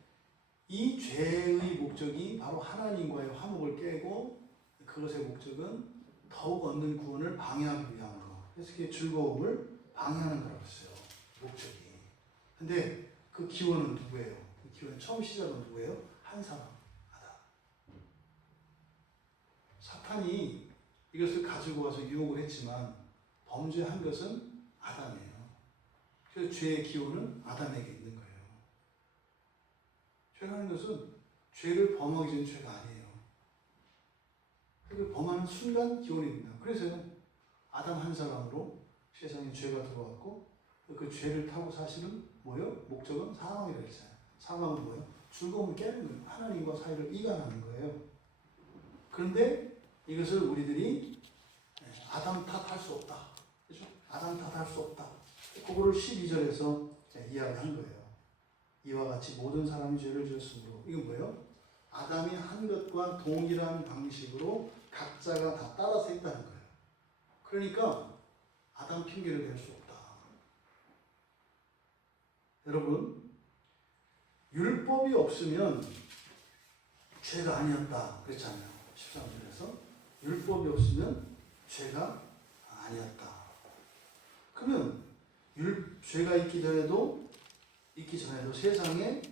이 죄의 목적이 바로 하나님과의 화목을 깨고 그것의 목적은 더욱 얻는 구원을 방해하기 위한 거. 그래서 그게 즐거움을 방해하는 거라고 했어요. 목적이. 근데 그 기원은 누구예요? 그 기원 처음 시작은 누구예요? 한 사람, 아담. 사탄이 이것을 가지고 와서 유혹을 했지만 범죄한 것은 아담이에요. 그래서 죄의 기원은 아담에게 있는 거예요. 죄라는 것은 죄를 범하기 전 죄가 아니에요. 그 범하는 순간 기원이 됩니다. 그래서 아담 한 사람으로 세상에 죄가 들어왔고 그 죄를 타고 사실은 뭐예요? 목적은 사망이라고 했잖아요. 사망은 뭐예요? 즐거움을 깨는 거예요. 하나님과 사이를 이간하는 거예요. 그런데 이것을 우리들이 아담 탓할 수 없다. 그렇죠? 아담 탓할 수 없다. 그거를 12절에서 이야기한 거예요. 이와 같이 모든 사람이 죄를 지었으므로 이건 뭐예요? 아담이 한 것과 동일한 방식으로 각자가 다 따라서 했다는 거예요. 그러니까 아담 핑계를 댈 수 없다. 여러분, 율법이 없으면 죄가 아니었다 그랬잖아요. 13절에서 율법이 없으면 죄가 아니었다. 그러면 죄가 있기 전에도 세상에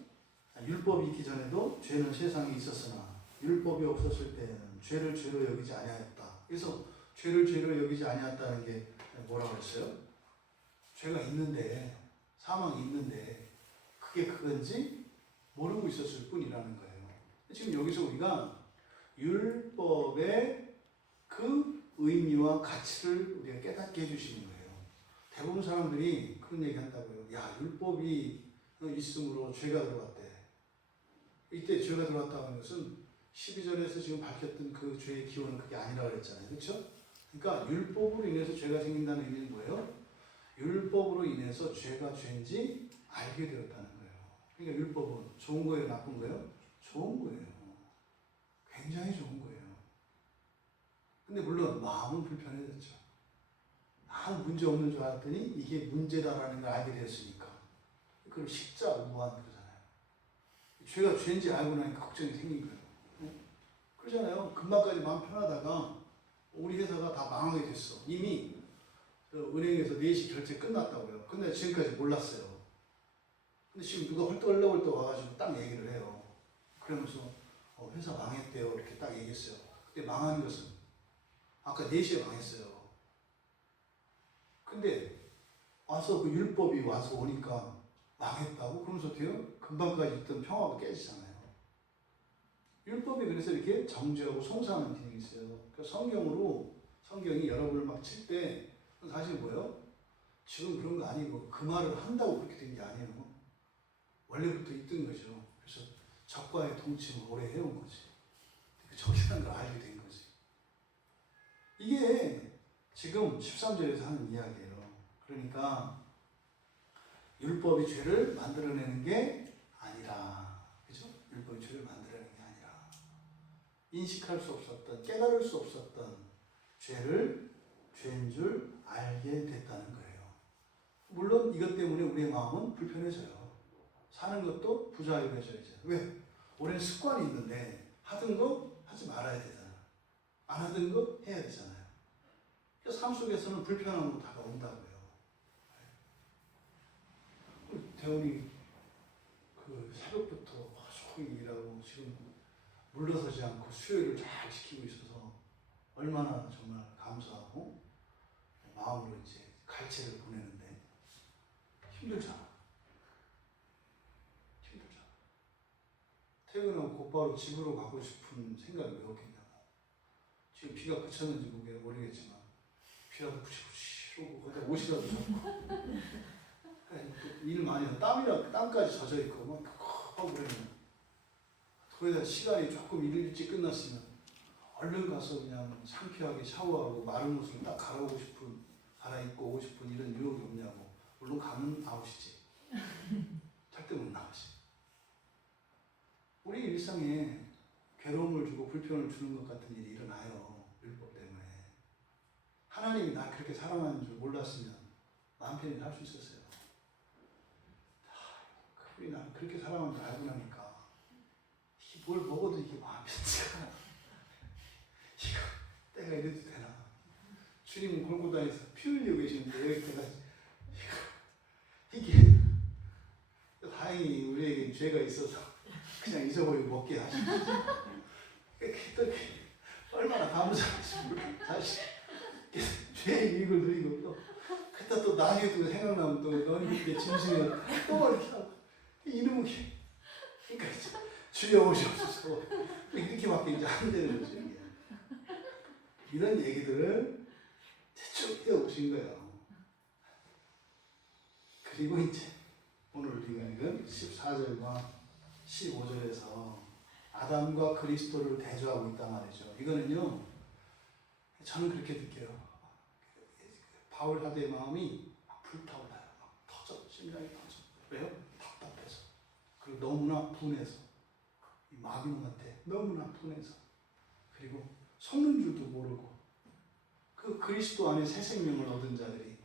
율법이 있기 전에도 죄는 세상에 있었으나 율법이 없었을 때에는 죄를 죄로 여기지 아니하였다. 그래서 죄를 죄로 여기지 아니하였다는 게 뭐라고 했어요? 죄가 있는데, 사망이 있는데 그게 그건지 모르고 있었을 뿐이라는 거예요. 지금 여기서 우리가 율법의 그 의미와 가치를 우리가 깨닫게 해주시는 거예요. 대부분 사람들이 그런 얘기 한다고요. 야, 율법이 있으므로 죄가 들어왔대. 이때 죄가 들어왔다고 하는 것은 12절에서 지금 밝혔던 그 죄의 기원은 그게 아니라고 그랬잖아요. 그렇죠? 그러니까 율법으로 인해서 죄가 생긴다는 의미는 뭐예요? 율법으로 인해서 죄가 죄인지 알게 되었다는 거예요. 그러니까 율법은 좋은 거예요? 나쁜 거예요? 좋은 거예요. 굉장히 좋은 거예요. 근데 물론 마음은 불편해졌죠. 문제 없는 줄 알았더니 이게 문제다라는 걸 알게 됐으니까. 그럼 십자우무한 그러잖아요. 죄가 죄인지 알고 나니까 걱정이 생긴 거예요. 그러잖아요. 금방까지 마음 편하다가 우리 회사가 다 망하게 됐어. 이미 은행에서 4시 결제 끝났다고요. 근데 지금까지 몰랐어요. 근데 지금 누가 헐떡헐떡 와가지고 딱 얘기를 해요. 그러면서 회사 망했대요. 이렇게 딱 얘기했어요. 근데 망한 것은 아까 4시에 망했어요. 근데 와서 그 율법이 와서 오니까 망했다고? 그러면서 어때요? 금방까지 있던 평화가 깨지잖아요. 율법이 그래서 이렇게 정죄하고 송사하는 기능이 있어요. 그러니까 성경이 여러분을 막 칠 때 사실 뭐예요? 지금 그런 거 아니고 그 말을 한다고 그렇게 된 게 아니에요. 원래부터 있던 거죠. 그래서 적과의 동침을 오래 해온 거지. 적이라는 걸 알게 된 거지. 이게 지금 13절에서 하는 이야기예요. 그러니까 율법이 죄를 만들어내는 게 아니라, 그죠? 율법이 죄를 만들어내는 게 아니라 인식할 수 없었던, 깨달을 수 없었던 죄를 죄인 줄 알게 됐다는 거예요. 물론 이것 때문에 우리의 마음은 불편해져요. 사는 것도 부자유해져야죠. 왜? 우리는 습관이 있는데 하던 거 하지 말아야 되잖아. 안 하던 거 해야 되잖아요. 그래서 삶 속에서는 불편함으로 다가온다고요. 대원이 그 새벽부터 종일 일하고 지금 물러서지 않고 수요일을 잘 지키고 있어서 얼마나 정말 감사하고 마음으로 이제 갈채를 보내는데 힘들잖아. 퇴근하고 곧바로 집으로 가고 싶은 생각이 왜 없겠냐고. 지금 비가 그쳤는지 모르겠지만 비라도 부시부시 오고 거기다 옷이라도 젖고 일 많이 해서 땀까지 젖어 있고 막 하고 그러면 거기다 시간이 조금 일찍 끝났으면 얼른 가서 그냥 상쾌하게 샤워하고 마른 옷을 딱 갈아입고 오고 싶은 이런 유혹이 없냐고. 물론 가면 아웃이지. 절대 못 나가지. 우리 일상에 괴로움을 주고 불편을 주는 것 같은 일이 일어나요. 율법 때문에. 하나님이 나 그렇게 사랑하는 줄 몰랐으면 마음 편히 살 수 있었어요. 우리 나를 그렇게 사랑하는 줄 알고 나니까 뭘 먹어도 이게 마음이 편치가 않아. 이거 내가 이래도 되나? 주님은 골고다에서 피 흘리고 계시는데 여기 내가 이게 다행히 우리에게 죄가 있어서 그냥 잊어버리고 먹게 하시고 얼마나 감사한지 사실 죄의 유익을 누리고 또 그때 또 나중에 또 생각나면 또 너는 이렇게 짐승이 또 이렇게 하고 이놈의 그러니까 주여 오시옵소서 이렇게밖에 이제 안 되는 거죠. 이런 얘기들을 대충 떼어보신 거예요. 그리고 이제 오늘 우리가 읽은 14절과 15절에서 아담과 그리스도를 대조하고 있단 말이죠. 이거는요, 저는 그렇게 느껴요. 바울 사도의 마음이 막 불타올라요. 막 터져, 심장이 터져. 왜요? 답답해서. 그리고 너무나 분해서. 이 마귀놈한테 너무나 분해서. 그리고 속는 줄도 모르고. 그 그리스도 안에 새 생명을 얻은 자들이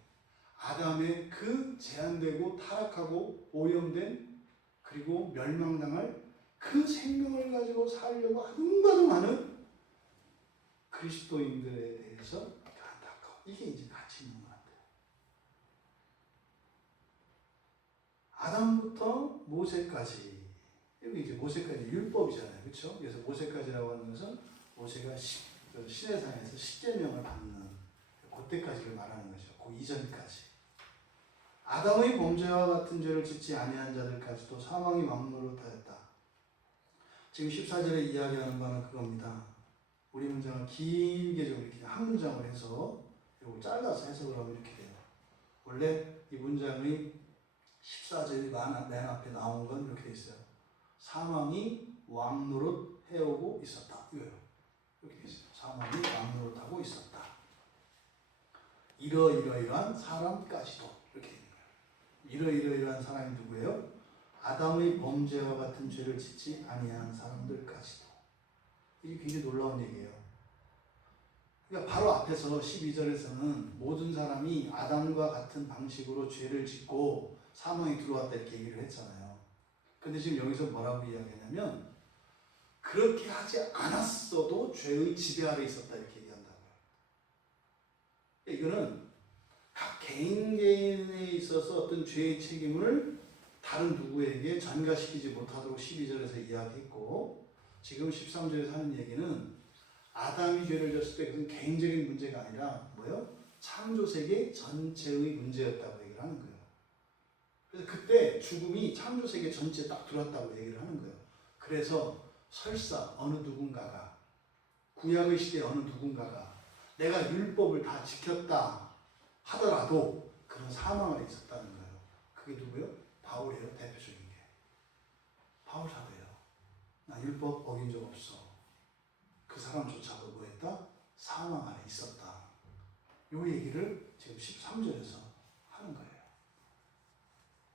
아담의 그 제한되고 타락하고 오염된 그리고 멸망당할 그 생명을 가지고 살려고 한가도 많은 그리스도인들에 대해서 안타까워. 이게 이제 가치 있는 것 같아요. 아담부터 모세까지, 여기 이제 모세까지 율법이잖아요. 그렇죠? 그래서 모세까지라고 하는 것은 모세가 시내산에서 십계명을 받는 그때까지를 말하는 거죠. 그 이전까지. 아담의 범죄와 같은 죄를 짓지 아니한 자들까지도 사망이 막노릇하였다. 지금 14절에 이야기하는 바는 그겁니다. 우리 문장을 길게 좀 이렇게 한 문장을 해서 이걸 잘라서 해석을 하면 이렇게 돼요. 원래 이 문장의 14절이 맨 앞에 나온 건 이렇게 돼 있어요. 사망이 왕노릇 해오고 있었다. 이거예요. 이렇게 돼 있어요. 사망이 왕노릇하고 있었다. 이러이러이러한 사람까지도 이렇게 되는 거예요. 이러이러이러한 사람이 누구예요? 아담의 범죄와 같은 죄를 짓지 아니한 사람들까지도. 이게 굉장히 놀라운 얘기예요. 그러니까 바로 앞에서 12절에서는 모든 사람이 아담과 같은 방식으로 죄를 짓고 사망이 들어왔다 이렇게 얘기를 했잖아요. 근데 지금 여기서 뭐라고 이야기하냐면 그렇게 하지 않았어도 죄의 지배 아래 있었다 이렇게 얘기한다고요. 이거는 각 개인에 있어서 어떤 죄의 책임을 다른 누구에게 전가시키지 못하도록 12절에서 이야기했고, 지금 13절에서 하는 얘기는 아담이 죄를 졌을 때 그것은 개인적인 문제가 아니라 뭐예요? 창조세계 전체의 문제였다고 얘기를 하는 거예요. 그래서 그때 죽음이 창조세계 전체에 딱 들어왔다고 얘기를 하는 거예요. 그래서 설사 어느 누군가가 구약의 시대 어느 누군가가 내가 율법을 다 지켰다 하더라도 그런 사망 아래 있었다는 거예요. 그게 누구예요? 바울이에요. 대표적인 게. 바울 사도예요. 나 율법 어긴 적 없어. 그 사람조차도 뭐 했다? 사망 아래 있었다. 요 얘기를 지금 13절에서 하는 거예요.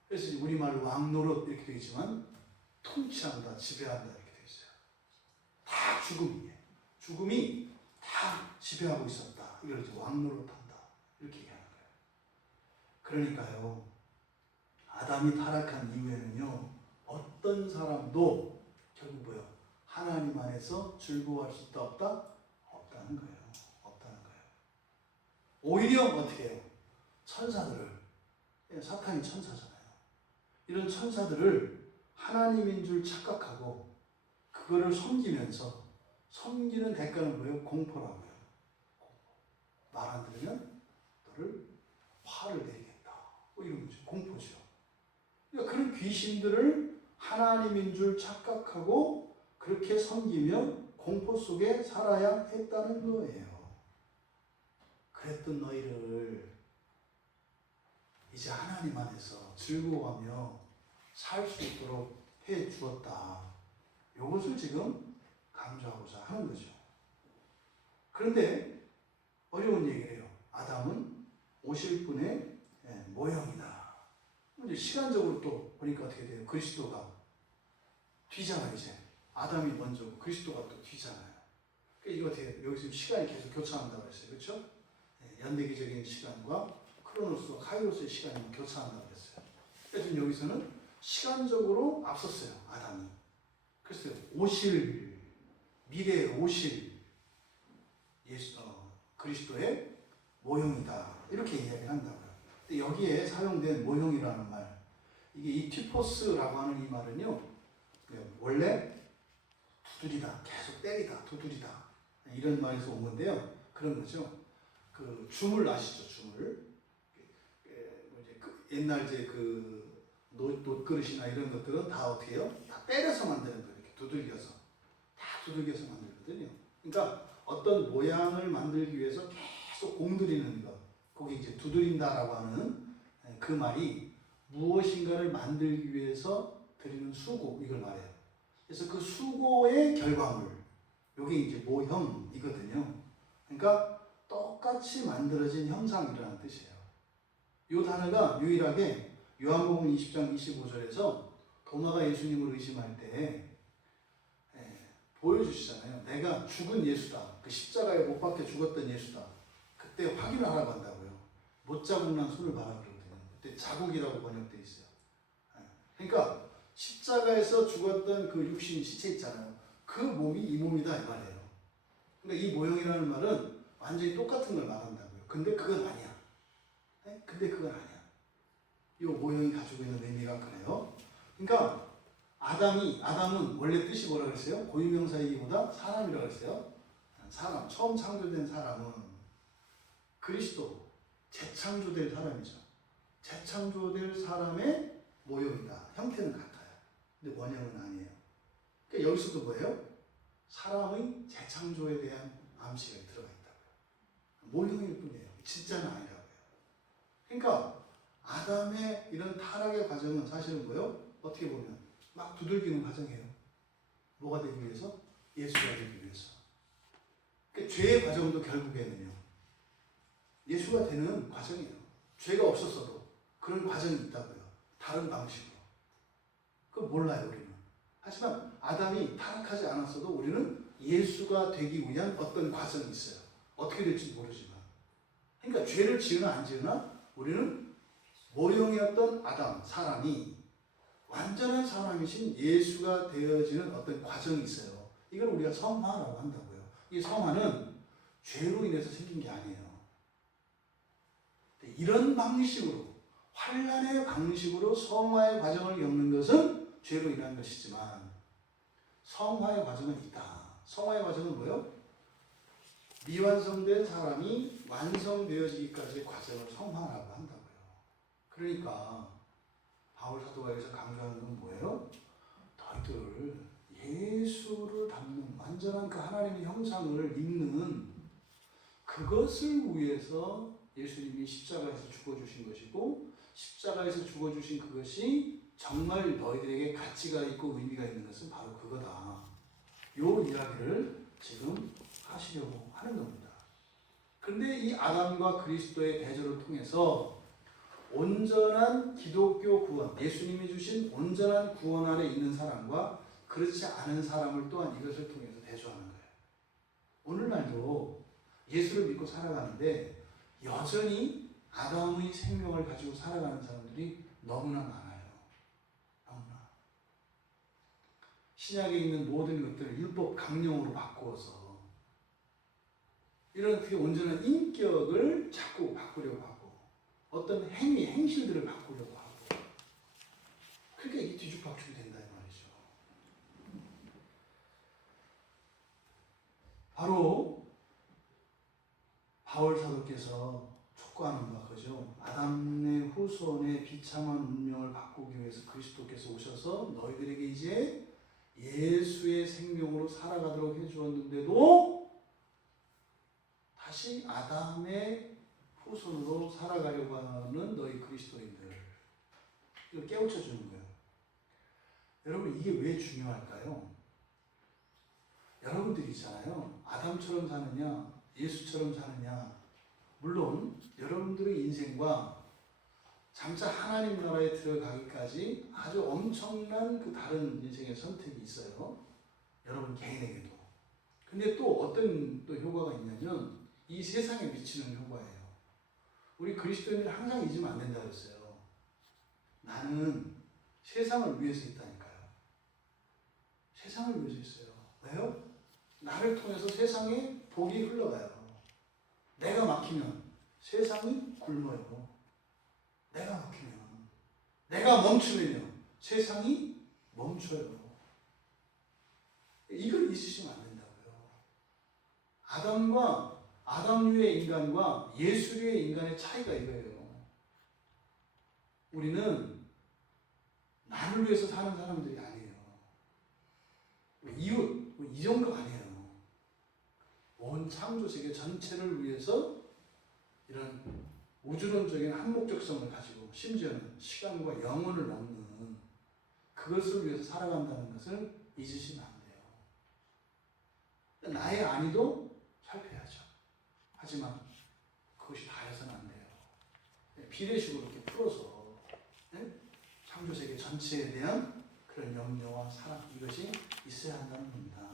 그래서 우리말로 왕노릇 이렇게 되어 있지만 통치한다, 지배한다 이렇게 되어 있어요. 다 죽음이에요. 죽음이 다 지배하고 있었다. 이걸 이제 왕노릇한다. 이렇게 얘기하는 거예요. 그러니까요. 아담이 타락한 이후에는요. 어떤 사람도 결국 뭐예요? 하나님 안에서 즐거워할 수 있다 없다? 없다는 거예요. 없다는 거예요. 오히려 어떻게 해요? 천사들을, 사탄이 천사잖아요. 이런 천사들을 하나님인 줄 착각하고 그거를 섬기면서 섬기는 대가는 뭐예요? 공포라고요. 말 안 들으면 너를 화를 내리겠다. 뭐 이런 거죠. 공포죠. 그러니까 그런 귀신들을 하나님인 줄 착각하고 그렇게 섬기며 공포 속에 살아야 했다는 거예요. 그랬던 너희를 이제 이제 하나님 안에서 즐거워하며 살 수 있도록 해 주었다. 이것을 지금 강조하고자 하는 거죠. 그런데 어려운 얘기를 해요. 아담은 오실 분의 모형이다. 이제 시간적으로 또 보니까 어떻게 돼요? 그리스도가 뒤잖아요. 이제 아담이 먼저고 그리스도가 또 뒤잖아요. 그러니까 이거 어떻게 돼요? 여기 지금 시간이 계속 교차한다고 했어요. 그렇죠? 연대기적인 시간과 크로노스와 카이로스의 시간이 교차한다고 했어요. 그래서 지금 여기서는 시간적으로 앞섰어요. 아담이. 그래서 오실 미래에 오실 그리스도의 모형이다. 이렇게 이야기를 한다고요. 근데 여기에 사용된 모형이라는 말, 이게 이 티포스라고 하는 이 말은요, 원래 두드리다, 계속 때리다, 두드리다 이런 말에서 온 건데요. 그런 거죠. 그 줌을 아시죠? 줌을. 옛날 이제 그 놋그릇이나 이런 것들은 다 어떻게 해요? 다 때려서 만드는 거예요. 이렇게 두들겨서. 다 두들겨서 만들거든요. 그러니까 어떤 모양을 만들기 위해서 계속 공들이는 것. 거기 이제 두드린다라고 하는 그 말이 무엇인가를 만들기 위해서 드리는 수고, 이걸 말해요. 그래서 그 수고의 결과물. 이게 이제 모형이거든요. 그러니까 똑같이 만들어진 형상이라는 뜻이에요. 이 단어가 유일하게 요한복음 20장 25절에서 도마가 예수님을 의심할 때 보여주시잖아요. 내가 죽은 예수다. 그 십자가에 못 박혀 죽었던 예수다. 그때 확인하라고 한다고요. 못 자국 난 손을 봐라 그러거든요. 그때 자국이라고 번역되어 있어요. 그러니까 십자가에서 죽었던 그 육신 시체 있잖아요. 그 몸이 이 몸이다 이 말이에요. 그러니까 이 모형이라는 말은 완전히 똑같은 걸 말한다고요. 근데 그건 아니야. 근데 그건 아니야. 이 모형이 가지고 있는 의미가 그래요. 그러니까 아담은 원래 뜻이 뭐라 그랬어요? 고유명사이기보다 사람이라고 했어요. 사람, 처음 창조된 사람은 그리스도, 재창조될 사람이죠. 재창조될 사람의 모형이다. 형태는 같아요. 근데 원형은 아니에요. 그러니까 여기서도 뭐예요? 사람의 재창조에 대한 암시가 들어가 있다고요. 모형일 뿐이에요. 진짜는 아니라고요. 그러니까 아담의 이런 타락의 과정은 사실은 뭐예요? 어떻게 보면 막 두들기는 과정이에요. 뭐가 되기 위해서? 예수가 되기 위해서. 그러니까 죄의 과정도 결국에는요, 예수가 되는 과정이에요. 죄가 없었어도 그런 과정이 있다고요. 다른 방식으로. 그거 몰라요, 우리는. 하지만 아담이 타락하지 않았어도 우리는 예수가 되기 위한 어떤 과정이 있어요. 어떻게 될지 모르지만. 그러니까 죄를 지으나 안 지으나 우리는 모형이었던 아담, 사람이 완전한 사람이신 예수가 되어지는 어떤 과정이 있어요. 이걸 우리가 성화라고 한다고요. 이 성화는 죄로 인해서 생긴 게 아니에요. 이런 방식으로, 환란의 방식으로 성화의 과정을 겪는 것은 죄로 인한 것이지만 성화의 과정은 있다. 성화의 과정은 뭐예요? 미완성된 사람이 완성되어지기까지의 과정을 성화라고 한다고요. 그러니까 바울 사도가 여기서 강조하는 건 뭐예요? 너희들 예수를 닮는 완전한 그 하나님의 형상을 입는 그것을 위해서 예수님이 십자가에서 죽어주신 것이고, 십자가에서 죽어주신 그것이 정말 너희들에게 가치가 있고 의미가 있는 것은 바로 그거다. 요 이야기를 지금 하시려고 하는 겁니다. 그런데 이 아담과 그리스도의 대조를 통해서 온전한 기독교 구원, 예수님이 주신 온전한 구원 안에 있는 사람과 그렇지 않은 사람을 또한 이것을 통해서 대조하는 거예요. 오늘날도 예수를 믿고 살아가는데 여전히 아담의 생명을 가지고 살아가는 사람들이 너무나 많아요. 너무나. 신약에 있는 모든 것들을 율법 강령으로 바꾸어서 이런 그 온전한 인격을 자꾸 바꾸려고 하고 어떤 행실들을 바꾸려고 하고, 그러니까 이게 뒤죽박죽이 된다 이 말이죠. 바로 바울 사도께서 촉구하는 바 그죠. 아담의 후손의 비참한 운명을 바꾸기 위해서 그리스도께서 오셔서 너희들에게 이제 예수의 생명으로 살아가도록 해주었는데도 다시 아담의 후손으로 살아가려고 하는 너희 그리스도인들, 이걸 깨우쳐 주는 거예요. 여러분, 이게 왜 중요할까요? 여러분들이 있잖아요. 아담처럼 사느냐, 예수처럼 사느냐. 물론 여러분들의 인생과 장차 하나님 나라에 들어가기까지 아주 엄청난 그 다른 인생의 선택이 있어요. 여러분 개인에게도. 근데 또 어떤 또 효과가 있냐면 이 세상에 미치는 효과예요. 우리 그리스도인들이 항상 잊으면 안 된다 그랬어요. 나는 세상을 위해서 있다니까요. 세상을 위해서 있어요. 왜요? 나를 통해서 세상에 복이 흘러가요. 내가 막히면 세상이 굶어요. 내가 막히면, 내가 멈추면 세상이 멈춰요. 이걸 잊으시면 안 된다고요. 아담류의 인간과 예수류의 인간의 차이가 이거예요. 우리는 나를 위해서 사는 사람들이 아니에요. 이웃, 이 정도가 아니에요. 온 창조세계 전체를 위해서 이런 우주론적인 한목적성을 가지고 심지어는 시간과 영혼을 넘는 그것을 위해서 살아간다는 것을 잊으시면 안 돼요. 나의 안위도 살펴야죠. 하지만 그것이 다여서는 안 돼요. 비례식으로 이렇게 풀어서 창조세계 전체에 대한 그런 염려와 사랑, 이것이 있어야 한다는 겁니다.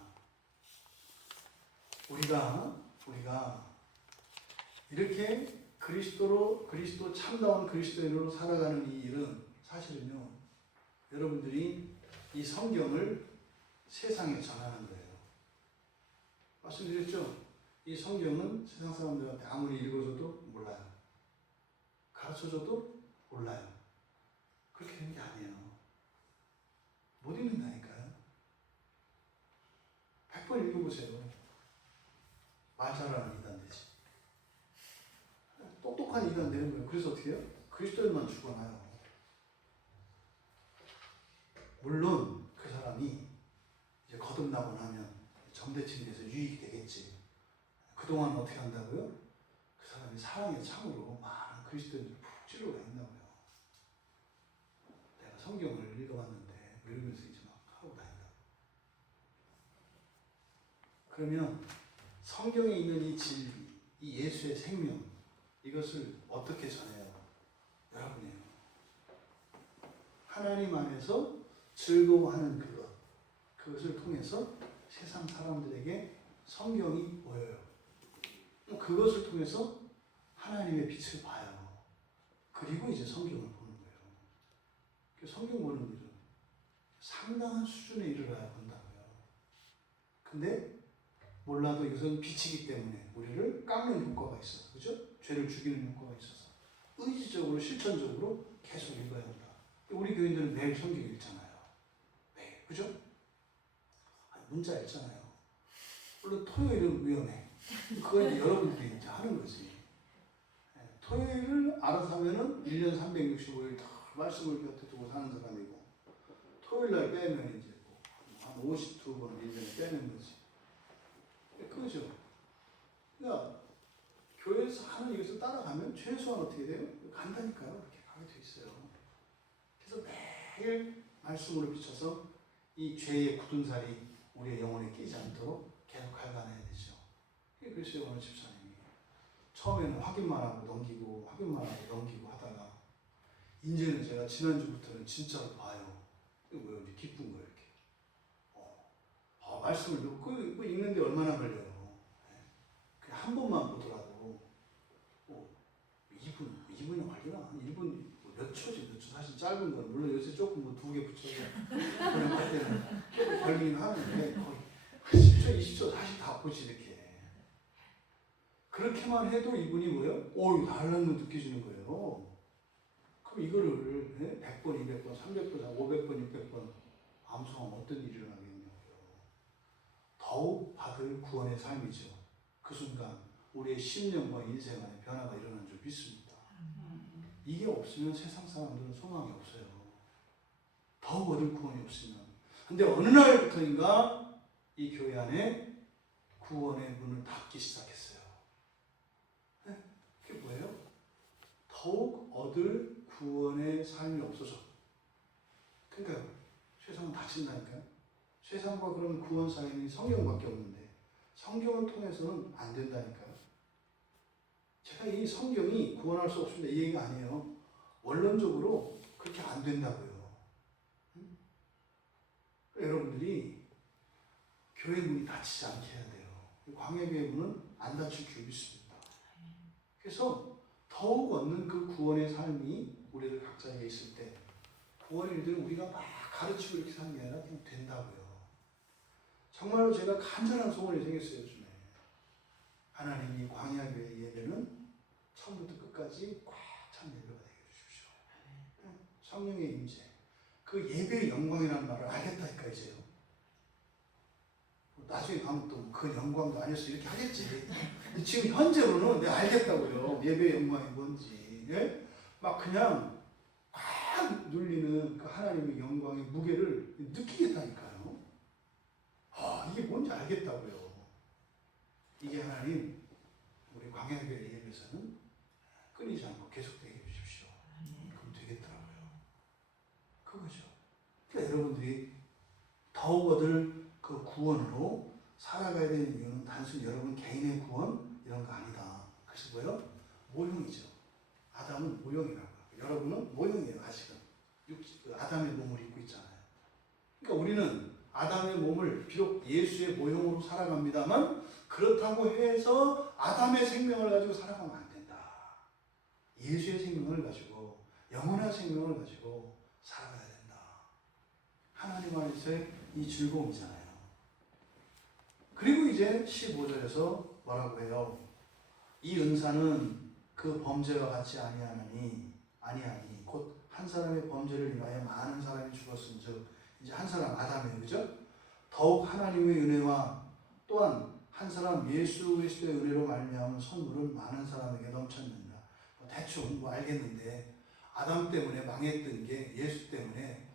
우리가 이렇게 그리스도 참다운 그리스도인으로 살아가는 이 일은 사실은요, 여러분들이 이 성경을 세상에 전하는 거예요. 말씀드렸죠? 이 성경은 세상 사람들한테 아무리 읽어줘도 몰라요. 가르쳐줘도 몰라요. 그렇게 되는 게 아니에요. 못 읽는다니까요. 100번 읽어보세요. 말 잘하는 이단 되지. 똑똑한 이단 되는 거예요. 그래서 어떻게 해요? 그리스도인만 죽어나요. 물론 그 사람이 이제 거듭나고 나면 정대칭에서 유익이 되겠지. 그동안 어떻게 한다고요? 그 사람이 사랑의 창으로 많은 그리스도인들을 푹 찔러가 있나고요. 내가 성경을 읽어봤는데 읽으면서 이제 막 하고 다닌다. 그러면 성경에 있는 이 진리, 이 예수의 생명, 이것을 어떻게 전해요? 여러분이에요. 하나님 안에서 즐거워하는 그것을 통해서 세상 사람들에게 성경이 보여요. 그것을 통해서 하나님의 빛을 봐요. 그리고 이제 성경을 보는 거예요. 성경 보는 일은 상당한 수준에 이르러야 본다고요. 근데 몰라도 이것은 빛이기 때문에 우리를 깎는 효과가 있어요. 그죠? 죄를 죽이는 효과가 있어서 의지적으로 실천적으로 계속 읽어야 한다. 우리 교인들은 매일 성경 읽잖아요. 매일. 그죠? 문자 읽잖아요. 물론 토요일은 위험해. 그건 이제 여러분들이 이제 하는 거지. 토요일을 알아서 하면은 1년 365일 다 말씀을 곁에 두고 사는 사람이고, 토요일날 빼면 이제 한 52번 1년에 빼는 거지. 그거죠. 그러니까 교회에서 하는 이것을 따라가면 최소한 어떻게 돼요? 간다니까요. 그렇게 가게 돼 있어요. 그래서 매일 말씀으로 비춰서 이 죄의 굳은 살이 우리의 영혼에 끼지 않도록 계속 갉아내야 되죠. 그래서 오늘 집사님이 처음에는 확인만 하고 넘기고 하다가 이제는 제가 지난주부터는 진짜로 봐요. 이거 뭐예요? 이제 기쁜 거예요. 이렇게. 말씀을 듣고 그 읽는데 얼마나 걸려요. 그냥 한 번만 보더라도 2분이 걸리나? 1분 몇 초지 몇 초. 사실 짧은 건 물론 요새 조금 2개 붙여서 그냥 할 때는 조금 걸리긴 하는데 거의 10초, 20초 사실 다 보지 이렇게. 그렇게만 해도 이분이 뭐예요? 달라는 거 느껴지는 거예요. 그럼 이거를 100번, 200번, 300번, 500번, 600번 암송하면 어떤 일이 일어나겠냐고요. 더욱 받을 구원의 삶이죠. 그 순간 우리의 심령과 인생 안에 변화가 일어나는 줄 믿습니다. 이게 없으면 세상 사람들은 소망이 없어요. 더욱 얻을 구원이 없으면. 근데 어느 날부터인가 이 교회 안에 구원의 문을 닫기 시작했어요. 그게 뭐예요? 얻을 구원의 삶이 없어서. 그러니까 세상은 닫힌다니까요. 세상과 그런 구원 사이는 성경밖에 없는데 성경을 통해서는 안 된다니까요. 제가 이 성경이 구원할 수 없습니다 이 얘기가 아니에요. 원론적으로 그렇게 안 된다고요. 여러분들이 교회 문이 닫히지 않게 해야 돼요. 광야교회 문은 안 닫힐 줄 믿습니다. 그래서 더욱 얻는 그 구원의 삶이 우리들 각자에게 있을 때 구원의 일들을 우리가 막 가르치고 이렇게 사는 게 아니라 그냥 된다고요. 정말로 제가 간절한 소원이 생겼어요. 요즘에 하나님이 광야교회 예배는 처음부터 끝까지 꽉 찬 예배가 되게 해주십시오. 성령의 임재, 그 예배의 영광이라는 말을 알겠다니까 이제요. 나중에 가면 또 그 영광도 아니었어 이렇게 하겠지. 지금 현재로는 내가 알겠다고요. 예배의 영광이 뭔지. 예? 막 그냥 막 눌리는 그 하나님의 영광의 무게를 느끼겠다니까요. 이게 뭔지 알겠다고요. 이게 하나님 우리 광야교회 예배에서는 끊이지 않고 계속되게 해주십시오. 그럼 되겠더라고요. 그거죠. 그러니까 여러분들이 더욱 얻을 그 구원으로 살아가야 되는 이유는 단순히 여러분 개인의 구원 이런 거 아니다. 그래서 뭐요? 모형이죠. 아담은 모형이라고요. 여러분은 모형이에요. 아직은 아담의 몸을 입고 있잖아요. 그러니까 우리는 아담의 몸을 비록 예수의 모형으로 살아갑니다만 그렇다고 해서 아담의 생명을 가지고 살아가면 안 된다. 예수의 생명을 가지고 영원한 생명을 가지고 살아가야 된다. 하나님 안에서의 이 즐거움이잖아요. 그리고 이제 15절에서 뭐라고 해요? 이 은사는 그 범죄와 같이 아니하니 곧 한 사람의 범죄를 인하여 많은 사람이 죽었은즉 이제 한 사람 아담이에요. 그죠? 더욱 하나님의 은혜와 또한 한 사람 예수 그리스도의 은혜로 말미암은 선물은 많은 사람에게 넘쳤느니라. 대충 알겠는데 아담 때문에 망했던 게 예수 때문에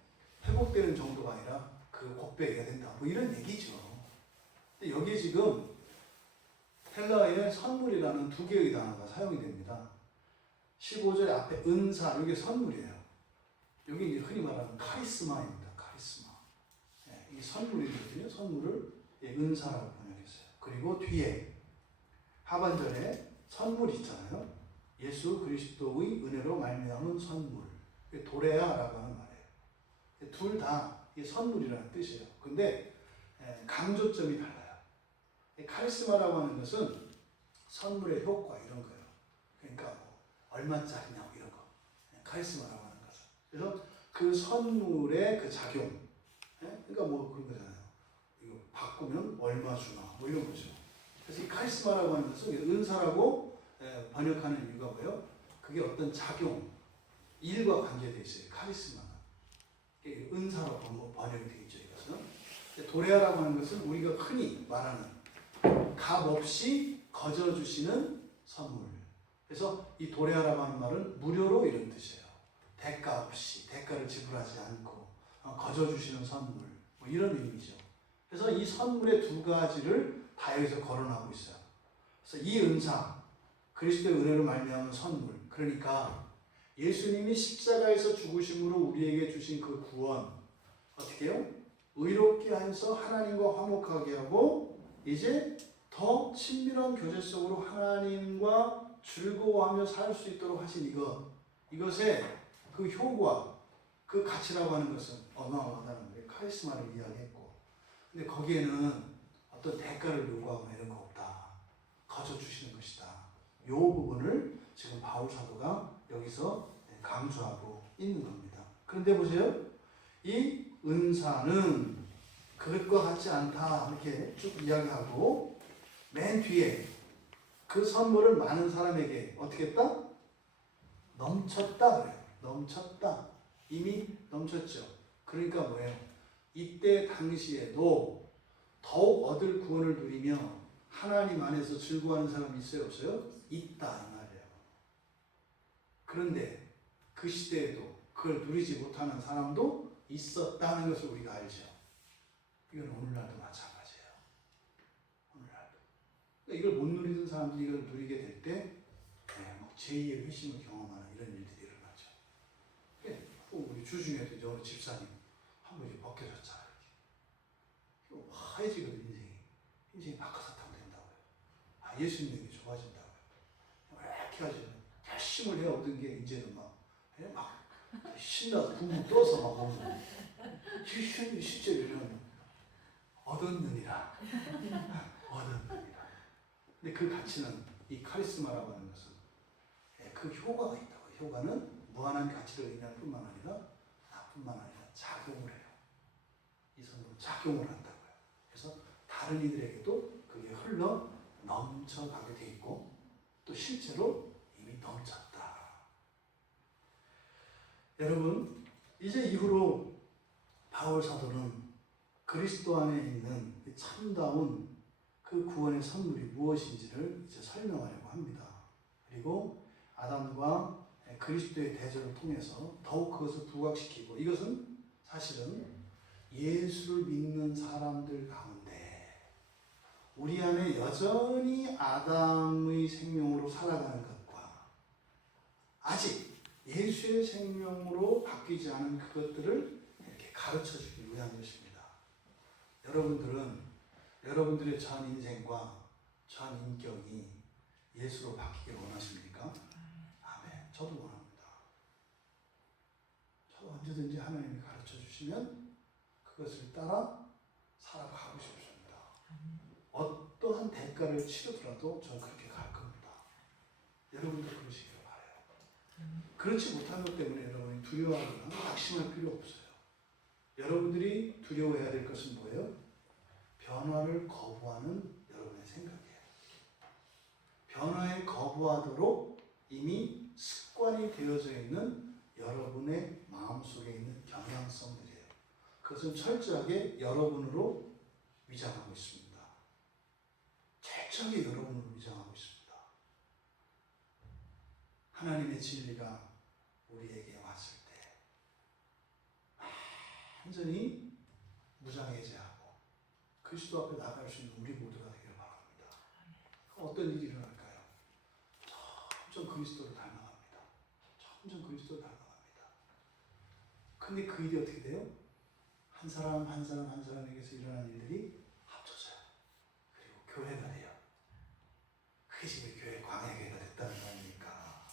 회복되는 정도가 아니라 그 곱배기가 된다. 이런 얘기죠. 근데 여기에 지금 헬라어에 선물이라는 두 개의 단어가 사용이 됩니다. 15절 앞에 은사, 이게 선물이에요. 여기 이제 흔히 말하는 카리스마입니다. 카리스마. 이게 선물이거든요. 선물을 은사라고 번역했어요. 그리고 뒤에 하반절에 선물이 있잖아요. 예수 그리스도의 은혜로 말미암은 선물. 도레아라고 하는 말이에요. 둘 다 선물이라는 뜻이에요. 근데 강조점이 달라요. 카리스마라고 하는 것은 선물의 효과 이런 거예요. 그러니까 뭐 얼마짜리냐 이런 거. 카리스마라고 하는 것은. 그래서 그 선물의 그 작용. 그러니까 뭐 그런 거잖아요. 이거 바꾸면 얼마 주나 뭐 이런 거죠. 그래서 이 카리스마라고 하는 것은 은사라고 번역하는 이유가 뭐예요? 그게 어떤 작용, 일과 관계되어 있어요. 카리스마는. 은사로 번역이 되어 있죠. 이것은. 도레아라고 하는 것은 우리가 흔히 말하는 값 없이 거저주시는 선물. 그래서 이 도레아라고 하는 말은 무료로 이런 뜻이에요. 대가 없이, 대가를 지불하지 않고 거저주시는 선물. 뭐 이런 의미죠. 그래서 이 선물의 두 가지를 다 여기서 거론하고 있어요. 그래서 이 은사, 그리스도의 은혜로 말미암은 선물. 그러니까 예수님이 십자가에서 죽으심으로 우리에게 주신 그 구원 어떻게 해요? 의롭게 하여서 하나님과 화목하게 하고 이제 더 친밀한 교제 속으로 하나님과 즐거워하며 살 수 있도록 하신 이것의 그 효과, 그 가치라고 하는 것은 어마어마하다는 거예요. 카리스마를 이야기했고, 근데 거기에는 어떤 대가를 요구하거나 이런 거 없다. 거저 주시는 것이다. 이 부분을 지금 바울 사도가 여기서 강조하고 있는 겁니다. 그런데 보세요. 이 은사는 그것과 같지 않다. 이렇게 쭉 이야기하고 맨 뒤에 그 선물을 많은 사람에게 어떻게 했다? 넘쳤다 그래요. 넘쳤다. 이미 넘쳤죠. 그러니까 뭐예요? 이때 당시에도 더욱 얻을 구원을 누리며 하나님 안에서 즐거워하는 사람이 있어요? 없어요? 있다 이 말이에요. 그런데 그 시대에도 그걸 누리지 못하는 사람도 있었다는 것을 우리가 알죠. 이건 오늘날도 마찬가지예요. 오늘날도. 그러니까 이걸 못 누리던 사람들이 이걸 누리게 될 때 제2의 회심을 경험하는 이런 일들이 일어나요. 우리 주중에도 이제 어느 집사님 한 분이 벗겨졌잖아요. 이렇게 하얘지거든 인생이 바꿔서 타면 된다고요. 예수님에게 좋아진다고요. 이렇게 하시면 결심을 해 얻은 게 이제는 막 신나서 붕붕 떠서 막 오고 실제로는 얻었느니라. 얻었느니라. 근데 그 가치는 이 카리스마라고 하는 것은 그 효과가 있다고. 효과는 무한한 가치를 의미할 뿐만 아니라 나뿐만 아니라 작용을 해요. 이 성도는 작용을 한다고요. 그래서 다른 이들에게도 그게 흘러 넘쳐가게 돼 있고 또 실제로 이미 넘쳤다. 여러분, 이제 이후로 바울 사도는 그리스도 안에 있는 참다운 그 구원의 선물이 무엇인지를 이제 설명하려고 합니다. 그리고 아담과 그리스도의 대조를 통해서 더욱 그것을 부각시키고, 이것은 사실은 예수를 믿는 사람들 가운데 우리 안에 여전히 아담의 생명으로 살아가는 것과 아직 예수의 생명으로 바뀌지 않은 그것들을 이렇게 가르쳐주기 위한 것입니다. 여러분들의 전 인생과 전 인격이 예수로 바뀌기를 원하십니까? 아멘. 저도 원합니다. 저도 언제든지 하나님이 가르쳐 주시면 그것을 따라 살아가고 싶습니다. 어떠한 대가를 치르더라도 저는 그렇게 갈 겁니다. 여러분도 그러시기를 바라요. 그렇지 못한 것 때문에 여러분이 두려워하거나 낙심할 필요 없어요. 여러분들이 두려워해야 될 것은 뭐예요? 변화를 거부하는 여러분의 생각이에요. 변화에 거부하도록 이미 습관이 되어져 있는 여러분의 마음속에 있는 경향성들이에요. 그것은 철저하게 여러분으로 위장하고 있습니다. 철저하게 여러분으로 위장하고 있습니다. 하나님의 진리가 우리에게 왔을 때 완전히 무장해제하고 그리스도 앞에 나갈 수 있는 우리 모두가 되기를 바랍니다. 어떤 일이 일어날까요? 점점 그리스도를 닮아갑니다. 점점 그리스도를 닮아갑니다. 근데 그 일이 어떻게 돼요? 한 사람 한 사람에게서 일어난 일들이 합쳐져요. 그리고 교회가 돼요. 그게 지금 교회 광야교회가 됐다는 거 아닙니까?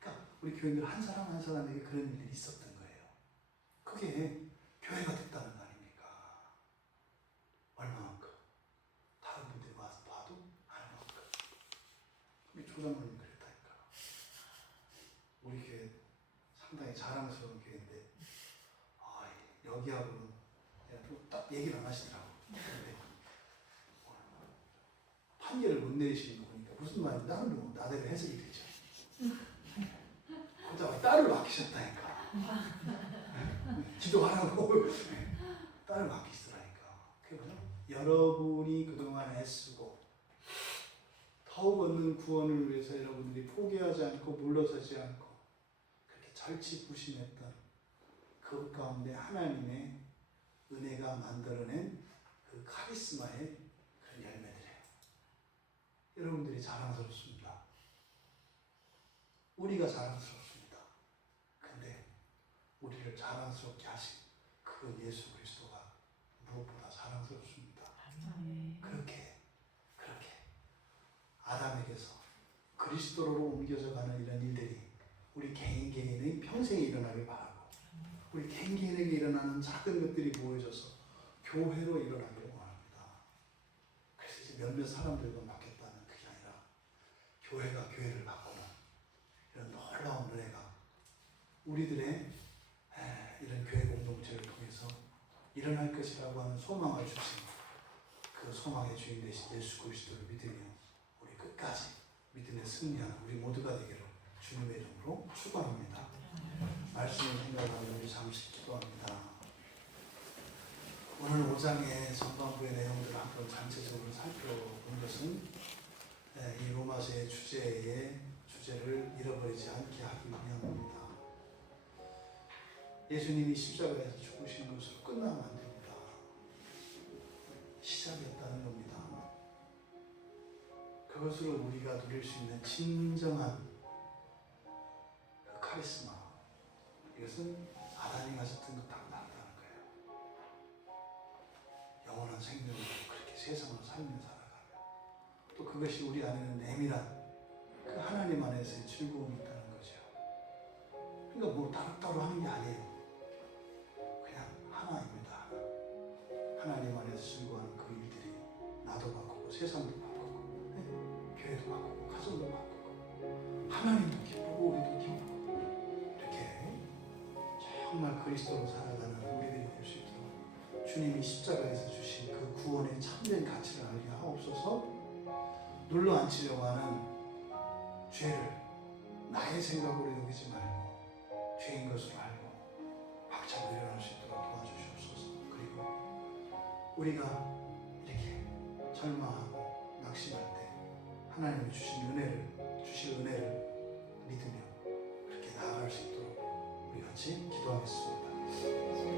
그러니까 우리 교인들 한 사람에게 그런 일들이 있었던 거예요. 그게 교회가 됐다는 거 아닙니까? 얼마만큼? 다른 분들이 와서 봐도 얼마만큼? 우리 조장로님 그랬다니까. 우리 교회 상당히 자랑스러운 교회인데 여기하고는 딱 얘기를 안 하시더라고. 근데 판결을 못 내리시는 거 보니까 무슨 말인지 나는 나대로 해석이 되죠. 그러다가 딸을 맡기셨다니까. 기도하라고 딸을 맡기시더라니까. 그게 뭐냐? 여러분이 그동안 애쓰고 더욱 얻는 구원을 위해서 여러분들이 포기하지 않고 물러서지 않고 그렇게 절치부심했던 그 가운데 하나님의 은혜가 만들어낸 그 카리스마의 그런 열매들이에요. 여러분들이 자랑스럽습니다. 우리가 자랑스럽습니다. 근데 우리를 자랑스럽게 하신 그 예수 그리스도가 무엇보다 자랑스럽습니다. 그렇게 아담에게서 그리스도로 옮겨져 가는 이런 일들이 우리 개인의 평생에 일어나길 바라고, 우리 개인에게 일어나는 작은 것들이 모여져서 교회로 일어나기를 원합니다. 그래서 이제 몇몇 사람들과 맡겠다는 그게 아니라 교회가 교회를 바꾸는 이런 놀라운 은혜가 우리들의 이런 교회 공동체를 통해서 일어날 것이라고 하는 소망을 주신 그 소망의 주인 되신 예수 그리스도를 믿으며 우리 끝까지 믿음에 승리하는 우리 모두가 되기를 주님의 이름으로 축원합니다. 말씀을 생각하며 우리 잠시 기도합니다. 오늘 5장의 전반부의 내용들을 한번 전체적으로 살펴본 것은 이 로마서의 주제를 잃어버리지 않게 하기 위함입니다. 예수님이 십자가에서 죽으신 것으로 끝나면 안 됩니다. 시작이었다는 겁니다. 그것으로 우리가 누릴 수 있는 진정한 그 카리스마, 이것은 아담이 가졌던 것하고 다르다는 거예요. 영원한 생명으로 그렇게 세상을 살며 살아가며 또 그것이 우리 안에는 내밀한 그 하나님 안에서의 즐거움이 있다는 거죠. 그러니까 뭐 따로따로 하는 게 아니에요. 그냥 하나입니다. 하나님 안에서 즐거워하는 그 일들이 나도 바꾸고 세상도 바꾸고 교회도 바꾸고 가정도 바꾸고 하나님도 기쁘고 우리도 기쁘고 이렇게 정말 그리스도로 살아가는 우리들이 될 수 있도록 주님이 십자가에서 주신 그 구원의 참된 가치를 알게 하옵소서. 눌러 앉히려고 하는 죄를 나의 생각으로 여기지 말고 죄인 것으로 알고 박차고 일어날 수 있도록 도와주시옵소서. 그리고 우리가 이렇게 절망하고 낙심할 때 하나님이 주신 은혜를 믿으며 그렇게 나아갈 수 있도록 우리 같이 기도하겠습니다.